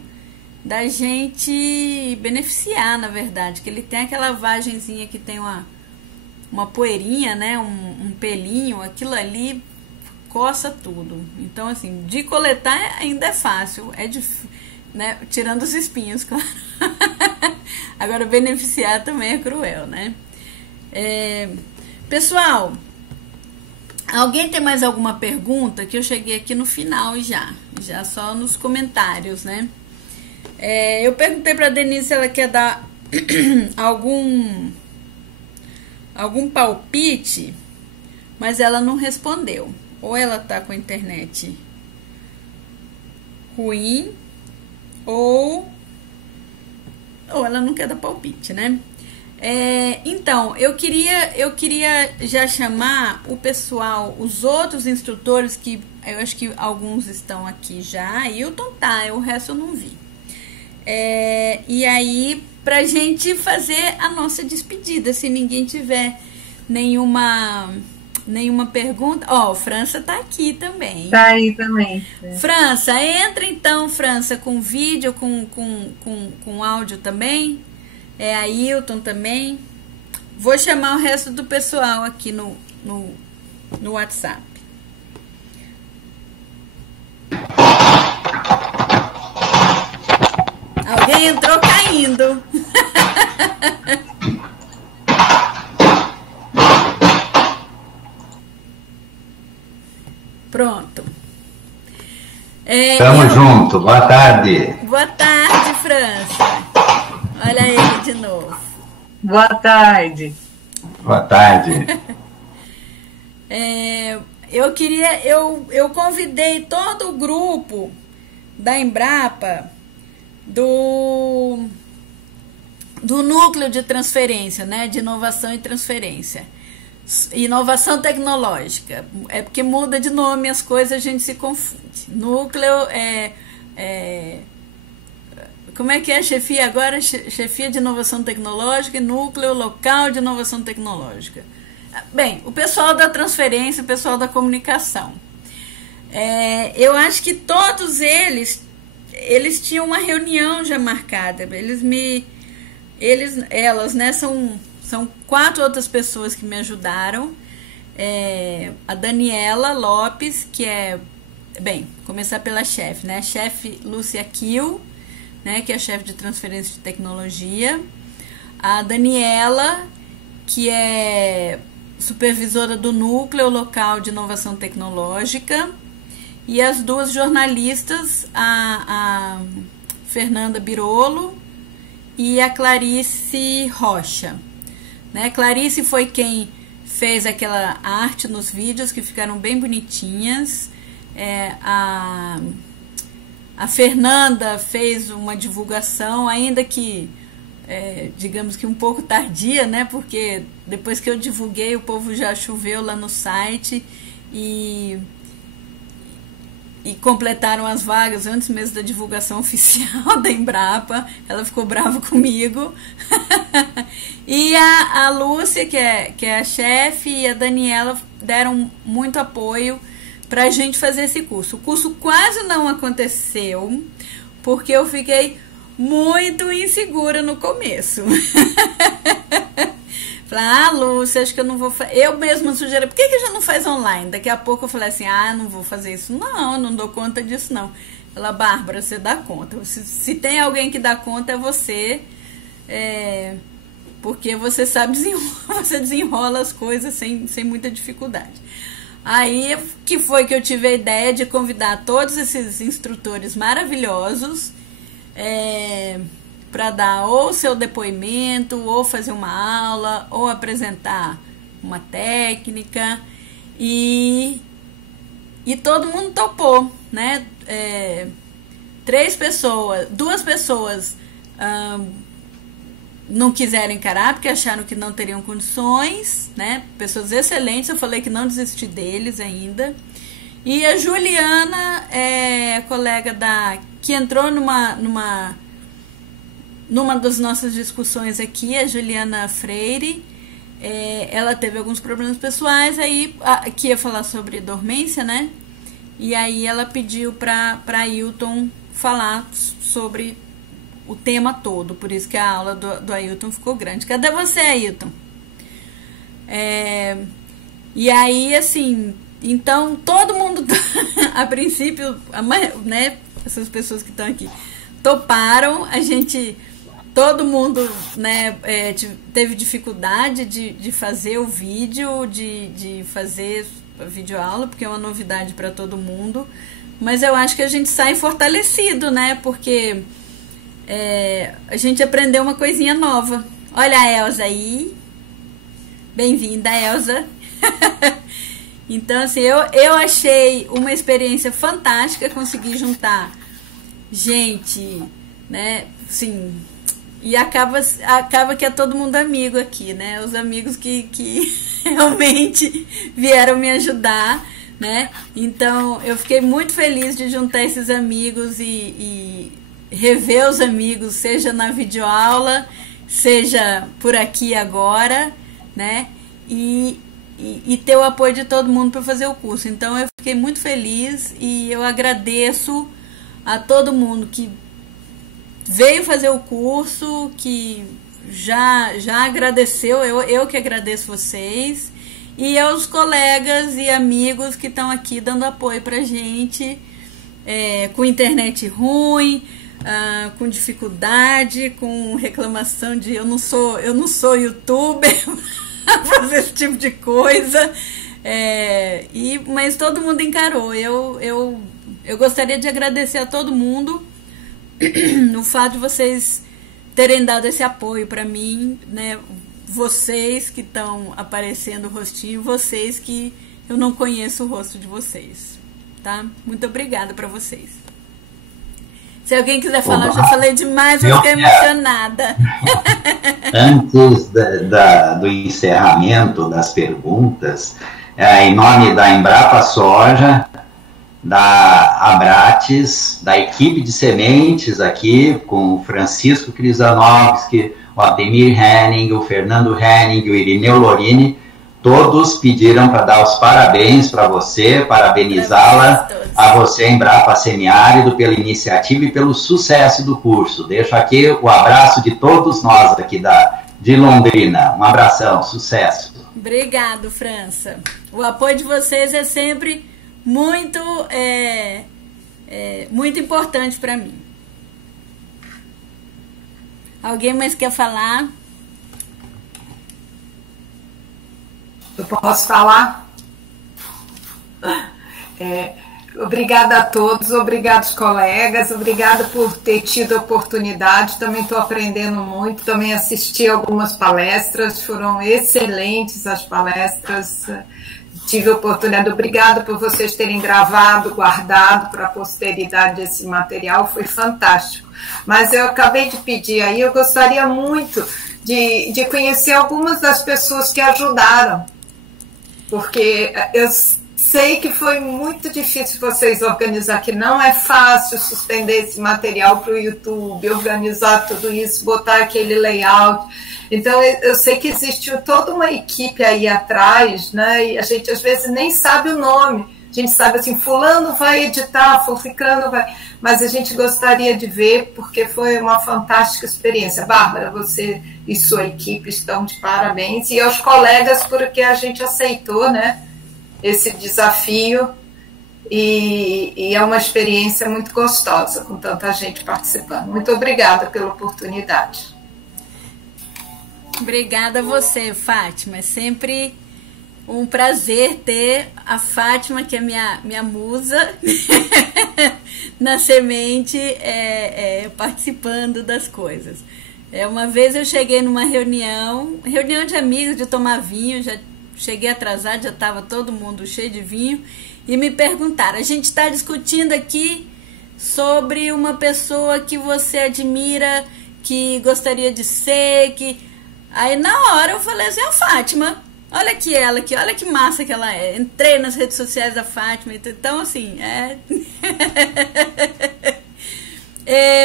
da gente beneficiar, na verdade, que ele tem aquela vagenzinha que tem uma poeirinha, né, um pelinho, aquilo ali coça tudo. Então, assim, de coletar ainda é fácil, é difícil, né, tirando os espinhos, claro. Agora, beneficiar também é cruel, né? Pessoal, alguém tem mais alguma pergunta? Que eu cheguei aqui no final já só nos comentários, né? Eu perguntei para a Denise se ela quer dar algum palpite, mas ela não respondeu. Ou ela tá com a internet ruim, ou ela não quer dar palpite, né? Então, eu queria já chamar o pessoal, os outros instrutores, que eu acho que alguns estão aqui já. Ailton tá, o resto eu não vi. E aí, pra gente fazer a nossa despedida, se ninguém tiver nenhuma pergunta. Ó, França tá aqui também. Tá aí também. França, entra então, França, com vídeo, com áudio também. Ailton também. Vou chamar o resto do pessoal aqui no WhatsApp. Alguém entrou caindo. Pronto. Tamo junto. Boa tarde. Boa tarde, França. Olha ele de novo. Boa tarde. Boa tarde. Eu convidei todo o grupo da Embrapa do núcleo de transferência, né, de inovação e transferência. Inovação tecnológica. É porque muda de nome as coisas, a gente se confunde. Núcleo como é que é a chefia agora? Chefia de inovação tecnológica e núcleo local de inovação tecnológica. Bem, o pessoal da transferência, o pessoal da comunicação. Eu acho que todos eles tinham uma reunião já marcada. Elas, né, são 4 outras pessoas que me ajudaram. A Daniela Lopes, que começar pela chefe, né? A chefe Lúcia Kiel, né, que é a chefe de transferência de tecnologia. A Daniela, que é supervisora do núcleo local de inovação tecnológica. E as 2 jornalistas, a Fernanda Birolo e a Clarice Rocha. Né? Clarice foi quem fez aquela arte nos vídeos, que ficaram bem bonitinhas. A Fernanda fez uma divulgação, ainda que, digamos que um pouco tardia, né? Porque depois que eu divulguei, o povo já choveu lá no site e completaram as vagas antes mesmo da divulgação oficial da Embrapa. Ela ficou brava comigo. E a Lúcia, que é a chefe, e a Daniela deram muito apoio para a gente fazer esse curso. O curso quase não aconteceu, porque eu fiquei muito insegura no começo. Falei, Lúcia, acho que eu não vou fazer. Eu mesma sugeri, por que a gente não faz online? Daqui a pouco eu falei assim, não vou fazer isso. Não dou conta disso, não. Ela, Bárbara, você dá conta. Se tem alguém que dá conta, é você. Porque você sabe você desenrola as coisas sem muita dificuldade. Aí que foi que eu tive a ideia de convidar todos esses instrutores maravilhosos para dar ou seu depoimento, ou fazer uma aula, ou apresentar uma técnica, e todo mundo topou, né? 2 pessoas não quiseram encarar porque acharam que não teriam condições, né? Pessoas excelentes, eu falei que não desisti deles ainda. E a Juliana, colega que entrou numa das nossas discussões aqui, a Juliana Freire, ela teve alguns problemas pessoais, aí que ia falar sobre dormência, né? E aí ela pediu para Ailton falar sobre o tema todo, por isso que a aula do Ailton ficou grande. Cadê você, Ailton? E aí, assim, então todo mundo, a princípio, né, essas pessoas que estão aqui toparam, todo mundo, né, teve dificuldade de fazer o vídeo, de fazer a videoaula, porque é uma novidade para todo mundo, mas eu acho que a gente sai fortalecido, né, porque a gente aprendeu uma coisinha nova. Olha a Elza aí, bem-vinda, Elza. Então, assim, eu achei uma experiência fantástica, consegui juntar gente, né, assim, e acaba que é todo mundo amigo aqui, né, os amigos que realmente vieram me ajudar, né, então eu fiquei muito feliz de juntar esses amigos e rever os amigos, seja na videoaula, seja por aqui agora, né, e ter o apoio de todo mundo para fazer o curso. Então eu fiquei muito feliz e eu agradeço a todo mundo que veio fazer o curso, que já agradeceu, eu que agradeço vocês, e aos colegas e amigos que estão aqui dando apoio pra gente, com internet ruim, com dificuldade, com reclamação de eu não sou youtuber fazer esse tipo de coisa, mas todo mundo encarou. Eu gostaria de agradecer a todo mundo no fato de vocês terem dado esse apoio para mim, né? Vocês que estão aparecendo o rostinho, vocês que eu não conheço o rosto de vocês, tá? Muito obrigada para vocês. Se alguém quiser falar, eu já falei demais, eu fiquei emocionada. Antes do encerramento das perguntas, em nome da Embrapa Soja, da Abrates, da equipe de sementes aqui, com o Francisco Krizanovski, o Ademir Henning, o Fernando Henning, o Irineu Lorini, todos pediram para dar os parabéns para você, parabenizá-la, a você, Embrapa Semiárido, pela iniciativa e pelo sucesso do curso. Deixo aqui o abraço de todos nós aqui de Londrina. Um abração, sucesso. Obrigado, França. O apoio de vocês é sempre muito, muito importante para mim. Alguém mais quer falar? Eu posso falar? Obrigada a todos, obrigada aos colegas, obrigada por ter tido a oportunidade, também estou aprendendo muito, também assisti algumas palestras, foram excelentes as palestras, tive a oportunidade, obrigada por vocês terem gravado, guardado para a posteridade esse material, foi fantástico. Mas eu acabei de pedir aí, eu gostaria muito de conhecer algumas das pessoas que ajudaram, porque eu sei que foi muito difícil vocês organizar, que não é fácil suspender esse material para o YouTube, organizar tudo isso, botar aquele layout. Então, eu sei que existe toda uma equipe aí atrás, né? E a gente às vezes nem sabe o nome. A gente sabe assim, fulano vai editar, fulano vai... Mas a gente gostaria de ver, porque foi uma fantástica experiência. Bárbara, você e sua equipe estão de parabéns. E aos colegas, porque a gente aceitou, né, esse desafio. E é uma experiência muito gostosa, com tanta gente participando. Muito obrigada pela oportunidade. Obrigada a você, Fátima. É sempre um prazer ter a Fátima, que é minha musa, na semente, participando das coisas. Uma vez eu cheguei numa reunião de amigos, de tomar vinho, já cheguei atrasada, já estava todo mundo cheio de vinho, e me perguntaram, a gente está discutindo aqui sobre uma pessoa que você admira, que gostaria de ser, que... Aí na hora eu falei assim, a Fátima, olha aqui ela aqui, olha que massa que ela é. Entrei nas redes sociais da Fátima, então assim,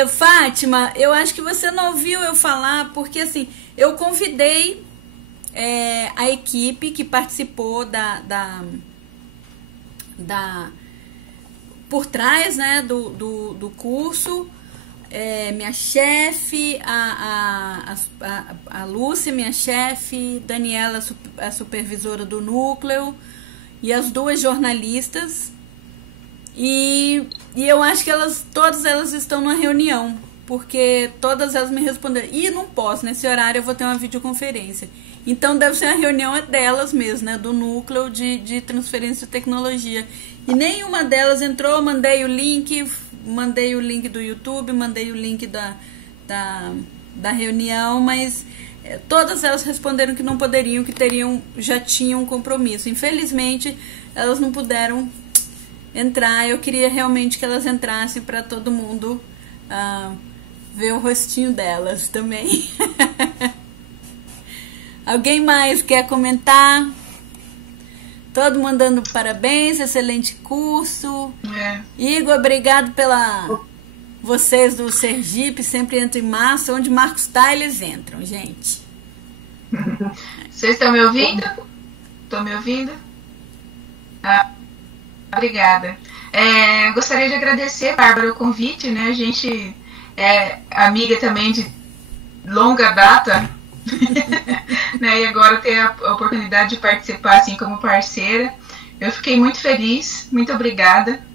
Fátima, eu acho que você não ouviu eu falar, porque assim, eu convidei a equipe que participou por trás, né, do curso, minha chefe, a Lúcia, minha chefe, Daniela, a supervisora do núcleo, e as duas jornalistas, e eu acho que todas elas estão numa reunião, porque todas elas me responderam, não posso, nesse horário eu vou ter uma videoconferência, então deve ser a reunião delas mesmo, né, do núcleo de transferência de tecnologia, e nenhuma delas entrou, mandei o link do YouTube, mandei o link da reunião, mas todas elas responderam que não poderiam, que já tinham um compromisso. Infelizmente, elas não puderam entrar. Eu queria realmente que elas entrassem para todo mundo ver o rostinho delas também. Alguém mais quer comentar? Todo mundo dando parabéns, excelente curso. Igor, obrigado pela... Vocês do Sergipe sempre entram em massa. Onde Marcos tá, eles entram, gente. Vocês estão me ouvindo? Estão me ouvindo? Obrigada. Gostaria de agradecer, Bárbara, o convite, né? A gente é amiga também de longa data, né? E agora ter a oportunidade de participar assim como parceira. Eu fiquei muito feliz, muito obrigada.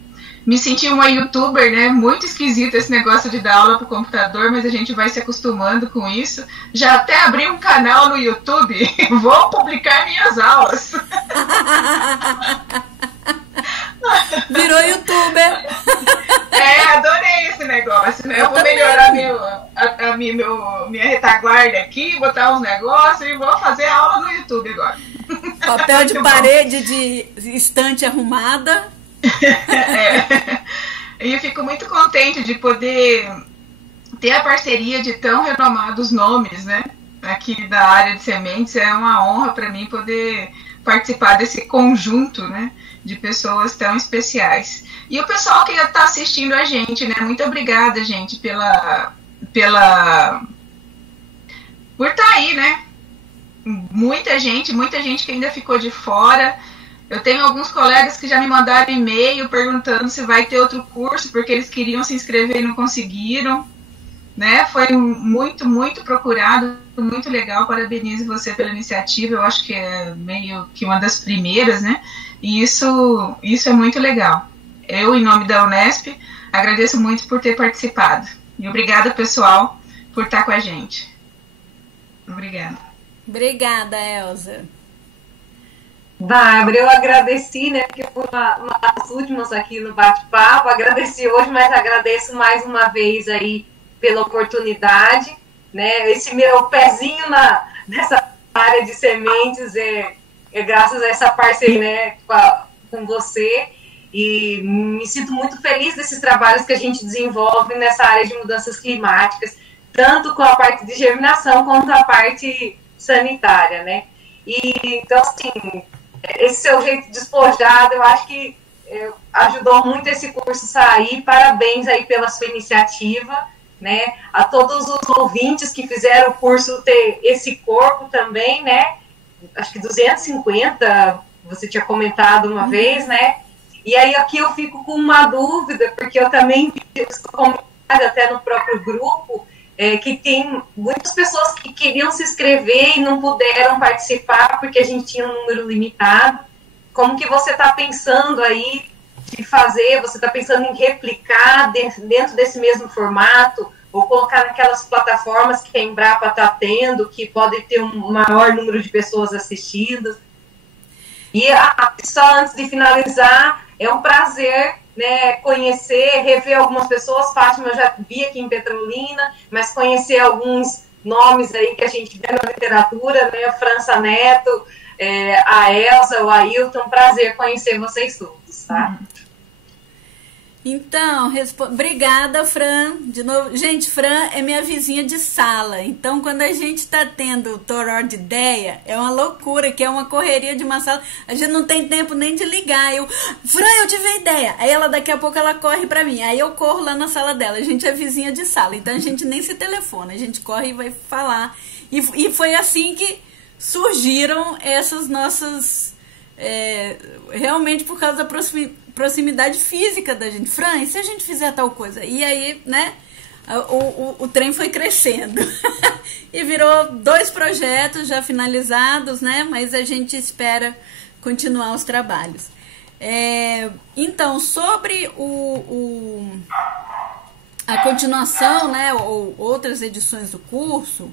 Me senti uma youtuber, né? Muito esquisito esse negócio de dar aula pro computador, mas a gente vai se acostumando com isso. Já até abri um canal no YouTube, vou publicar minhas aulas. Virou youtuber. Adorei esse negócio, né? Eu vou melhorar minha retaguarda aqui, botar uns negócios e vou fazer aula no YouTube agora. Papel de parede de estante arrumada. E eu fico muito contente de poder ter a parceria de tão renomados nomes, né? Aqui da área de sementes. É uma honra para mim poder participar desse conjunto, né, de pessoas tão especiais. E o pessoal que está assistindo a gente, né? Muito obrigada, gente, por estar aí, né? Muita gente que ainda ficou de fora. Eu tenho alguns colegas que já me mandaram e-mail perguntando se vai ter outro curso, porque eles queriam se inscrever e não conseguiram, né? Foi muito, muito procurado, muito legal. Parabenizo você pela iniciativa. Eu acho que é meio que uma das primeiras, né? E isso é muito legal. Eu, em nome da Unesp, agradeço muito por ter participado. E obrigada, pessoal, por estar com a gente. Obrigada. Obrigada, Elza. Bárbara, eu agradeci, né, porque foi uma das últimas aqui no bate-papo, agradeci hoje, mas agradeço mais uma vez aí pela oportunidade, né, esse meu pezinho nessa área de sementes é graças a essa parceria, né, com você, e me sinto muito feliz desses trabalhos que a gente desenvolve nessa área de mudanças climáticas, tanto com a parte de germinação quanto a parte sanitária, né, e então, assim, esse seu jeito despojado, eu acho que ajudou muito esse curso sair. Parabéns aí pela sua iniciativa, né? A todos os ouvintes que fizeram o curso ter esse corpo também, né? Acho que 250, você tinha comentado uma vez, né? E aí aqui eu fico com uma dúvida, porque eu também comentado até no próprio grupo, que tem muitas pessoas que queriam se inscrever e não puderam participar porque a gente tinha um número limitado. Como que você está pensando aí de fazer? Você está pensando em replicar dentro desse mesmo formato ou colocar naquelas plataformas que a Embrapa está tendo, que podem ter um maior número de pessoas assistindo? E só antes de finalizar, é um prazer, né, conhecer, rever algumas pessoas. Fátima eu já vi aqui em Petrolina, mas conhecer alguns nomes aí que a gente vê na literatura, né, França Neto, a Elza, o Ailton, prazer conhecer vocês todos, tá? Então, obrigada, Fran, de novo. Gente, Fran é minha vizinha de sala, então quando a gente está tendo toró de ideia, é uma loucura, que é uma correria de uma sala, a gente não tem tempo nem de ligar. Fran, eu tive a ideia. Aí daqui a pouco ela corre para mim, aí eu corro lá na sala dela. A gente é vizinha de sala, então a gente nem se telefona, a gente corre e vai falar. E foi assim que surgiram essas nossas... realmente por causa da proximidade física da gente. Fran, e se a gente fizer tal coisa? E aí, né, o trem foi crescendo e virou 2 projetos já finalizados, né, mas a gente espera continuar os trabalhos. Então, sobre a continuação, né, ou outras edições do curso,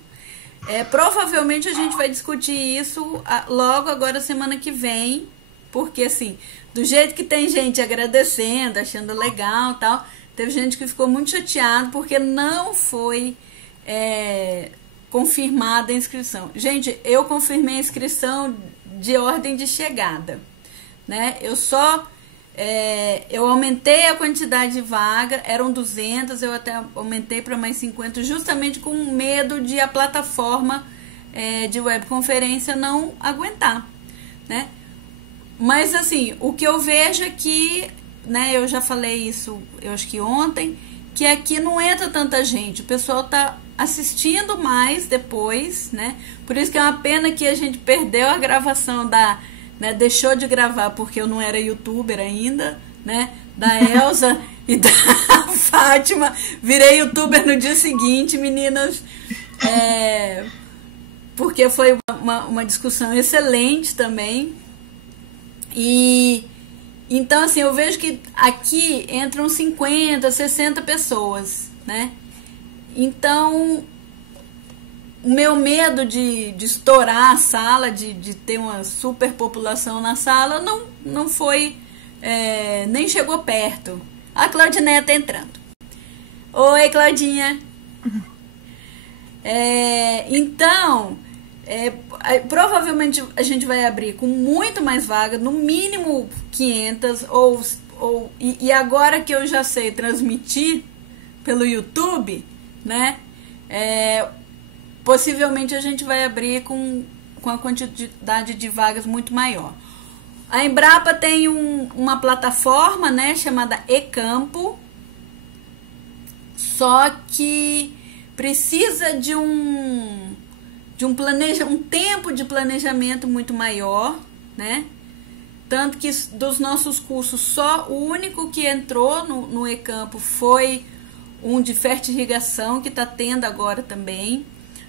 provavelmente a gente vai discutir isso logo agora, semana que vem, porque assim, do jeito que tem gente agradecendo, achando legal e tal, teve gente que ficou muito chateado porque não foi confirmada a inscrição. Gente, eu confirmei a inscrição de ordem de chegada, né? Eu só eu aumentei a quantidade de vaga, eram 200, eu até aumentei para mais 50, justamente com medo de a plataforma de webconferência não aguentar, né? Mas assim, o que eu vejo aqui, né, eu já falei isso, eu acho que ontem, que aqui não entra tanta gente, o pessoal tá assistindo mais depois, né? Por isso que é uma pena que a gente perdeu a gravação né, deixou de gravar porque eu não era youtuber ainda, né? Da Elza e da Fátima. Virei youtuber no dia seguinte, meninas. Porque foi uma discussão excelente também. E então, assim, eu vejo que aqui entram 50, 60 pessoas, né? Então, o meu medo de estourar a sala, de ter uma superpopulação na sala, não foi, nem chegou perto. A Claudineia tá entrando. Oi, Claudinha. Então, provavelmente a gente vai abrir com muito mais vaga, no mínimo 500, e agora que eu já sei transmitir pelo YouTube, né, possivelmente a gente vai abrir com a quantidade de vagas muito maior. A Embrapa tem uma plataforma, né, chamada eCampo, só que precisa de um tempo de planejamento muito maior, né? Tanto que dos nossos cursos, só o único que entrou no eCampo foi um de fertirrigação, que está tendo agora também,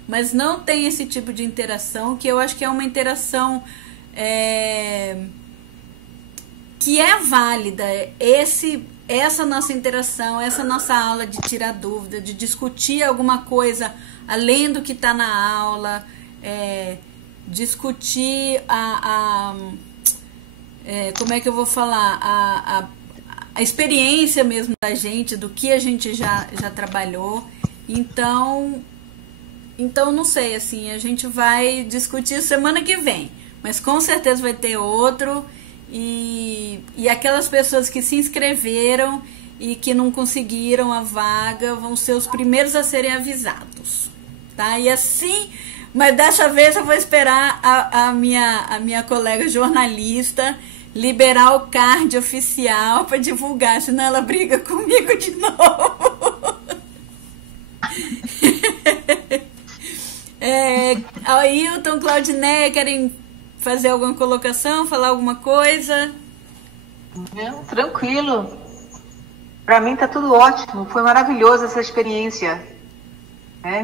mas não tem esse tipo de interação, que eu acho que é uma interação que é válida. Essa nossa interação, essa nossa aula de tirar dúvida, de discutir alguma coisa além do que está na aula, discutir como é que eu vou falar, a experiência mesmo da gente, do que a gente já trabalhou. Então não sei, assim, a gente vai discutir semana que vem, mas com certeza vai ter outro, e aquelas pessoas que se inscreveram e que não conseguiram a vaga vão ser os primeiros a serem avisados, tá? E assim, mas dessa vez eu vou esperar a minha colega jornalista liberar o card oficial para divulgar, senão ela briga comigo de novo. Ailton, Claudineia, querem fazer alguma colocação, falar alguma coisa? Não, tranquilo. Para mim tá tudo ótimo, foi maravilhosa essa experiência.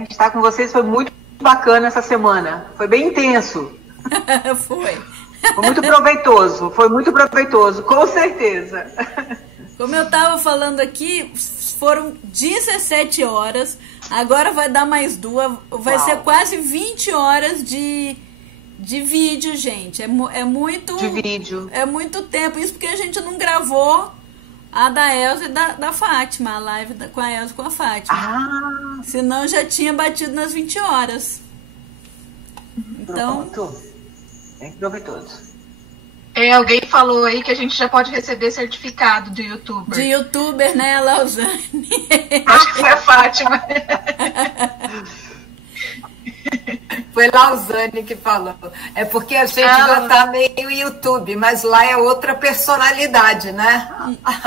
Estar com vocês foi muito bacana essa semana, foi bem intenso. Foi muito proveitoso, com certeza. Como eu estava falando aqui, foram 17 horas, agora vai dar mais 2, vai ser quase 20 horas de vídeo, gente. É muito... De vídeo. É muito tempo, isso porque a gente não gravou a da Elza e da Fátima, a live com a Elza e com a Fátima. Senão já tinha batido nas 20 horas. Então... Pronto. Bem proveitoso. Alguém falou aí que a gente já pode receber certificado de youtuber. De youtuber, né, Lausane? Acho que foi a Fátima. Foi Lausane que falou. É porque a gente já tá meio YouTube, mas lá é outra personalidade, né?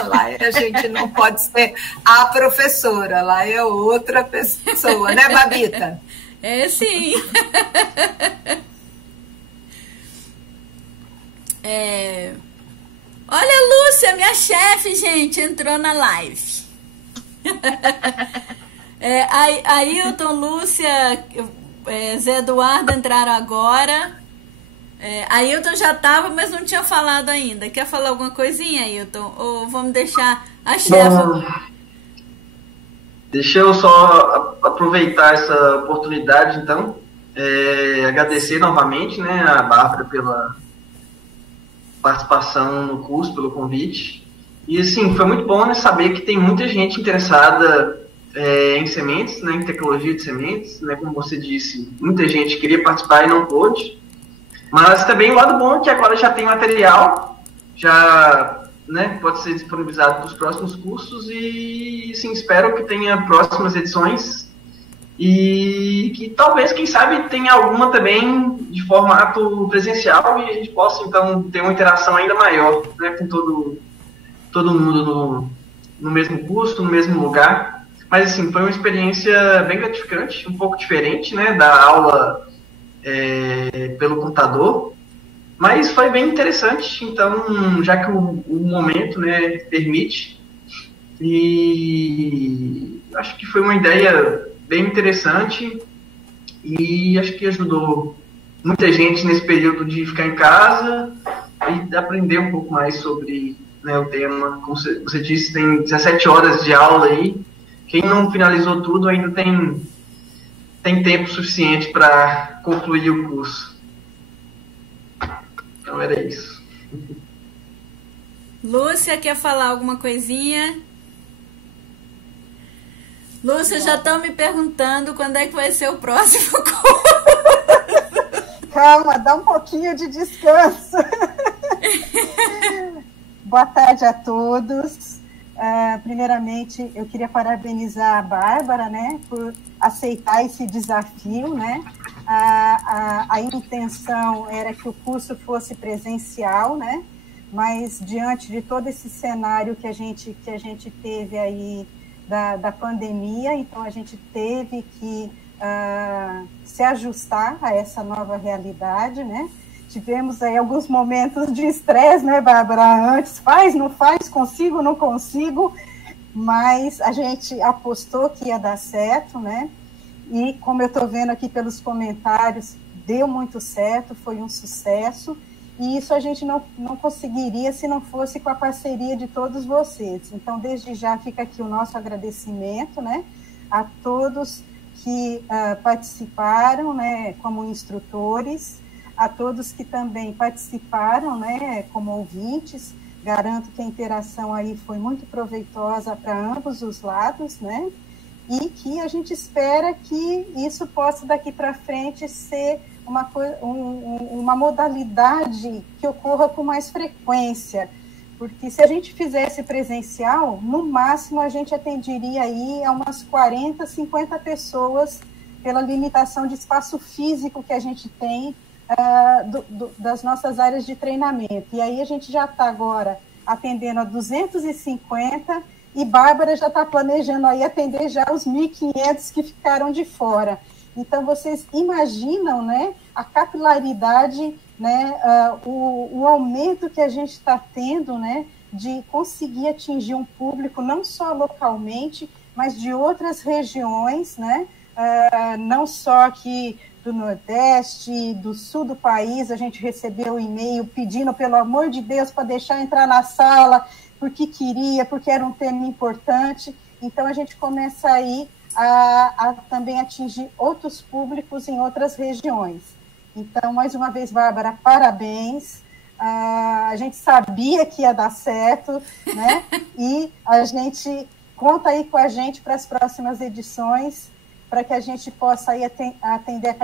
Lá a gente não pode ser a professora, lá é outra pessoa, né, Babita? Sim. Olha a Lúcia, minha chefe, gente, entrou na live. Ailton, Lúcia, Zé Eduardo entraram agora. Ailton já estava, mas não tinha falado ainda. Quer falar alguma coisinha, Ailton? Ou vamos deixar a chefe? Deixa eu só aproveitar essa oportunidade, então. Agradecer novamente, né, a Bárbara pela participação no curso, pelo convite. E, assim, foi muito bom, né, saber que tem muita gente interessada em sementes, né, em tecnologia de sementes, né, como você disse, muita gente queria participar e não pôde. Mas também o lado bom é que agora já tem material, já né, pode ser disponibilizado para os próximos cursos e, sim, espero que tenha próximas edições e que talvez, quem sabe, tenha alguma também de formato presencial e a gente possa, então, ter uma interação ainda maior, né, com todo mundo no mesmo curso, no mesmo lugar. Mas, assim, foi uma experiência bem gratificante, um pouco diferente, né, da aula pelo computador, mas foi bem interessante, então, já que o momento, né, permite, e acho que foi uma ideia bem interessante e acho que ajudou muita gente nesse período de ficar em casa e aprender um pouco mais sobre, né, o tema. Como você disse, tem 17 horas de aula aí. Quem não finalizou tudo ainda tem tempo suficiente para concluir o curso. Então era isso. Lúcia, quer falar alguma coisinha? Lúcia, já estão me perguntando quando é que vai ser o próximo curso. Calma, dá um pouquinho de descanso. Boa tarde a todos. Primeiramente, eu queria parabenizar a Bárbara, né, por aceitar esse desafio, né? A intenção era que o curso fosse presencial, né? Mas diante de todo esse cenário que a gente teve aí da pandemia, então a gente teve que se ajustar a essa nova realidade, né? Tivemos aí alguns momentos de estresse, né, Bárbara? Antes, faz, não faz, consigo, não consigo, mas a gente apostou que ia dar certo, né? E como eu estou vendo aqui pelos comentários, deu muito certo, foi um sucesso, e isso a gente não conseguiria se não fosse com a parceria de todos vocês. Então, desde já fica aqui o nosso agradecimento, né, a todos que participaram, né, como instrutores, a todos que também participaram, né, como ouvintes. Garanto que a interação aí foi muito proveitosa para ambos os lados, né, e que a gente espera que isso possa daqui para frente ser uma modalidade que ocorra com mais frequência, porque se a gente fizesse presencial, no máximo a gente atenderia aí a umas 40, 50 pessoas pela limitação de espaço físico que a gente tem das nossas áreas de treinamento. E aí a gente já está agora atendendo a 250 e Bárbara já está planejando aí atender já os 1.500 que ficaram de fora. Então, vocês imaginam, né, a capilaridade, né, o aumento que a gente está tendo, né, de conseguir atingir um público não só localmente, mas de outras regiões, né, não só aqui do Nordeste, do Sul do país. A gente recebeu um e-mail pedindo, pelo amor de Deus, para deixar entrar na sala, porque queria, porque era um tema importante. Então, a gente começa aí a também atingir outros públicos em outras regiões. Então, mais uma vez, Bárbara, parabéns. A gente sabia que ia dar certo, né? E a gente conta aí com a gente para as próximas edições, para que a gente possa aí atender a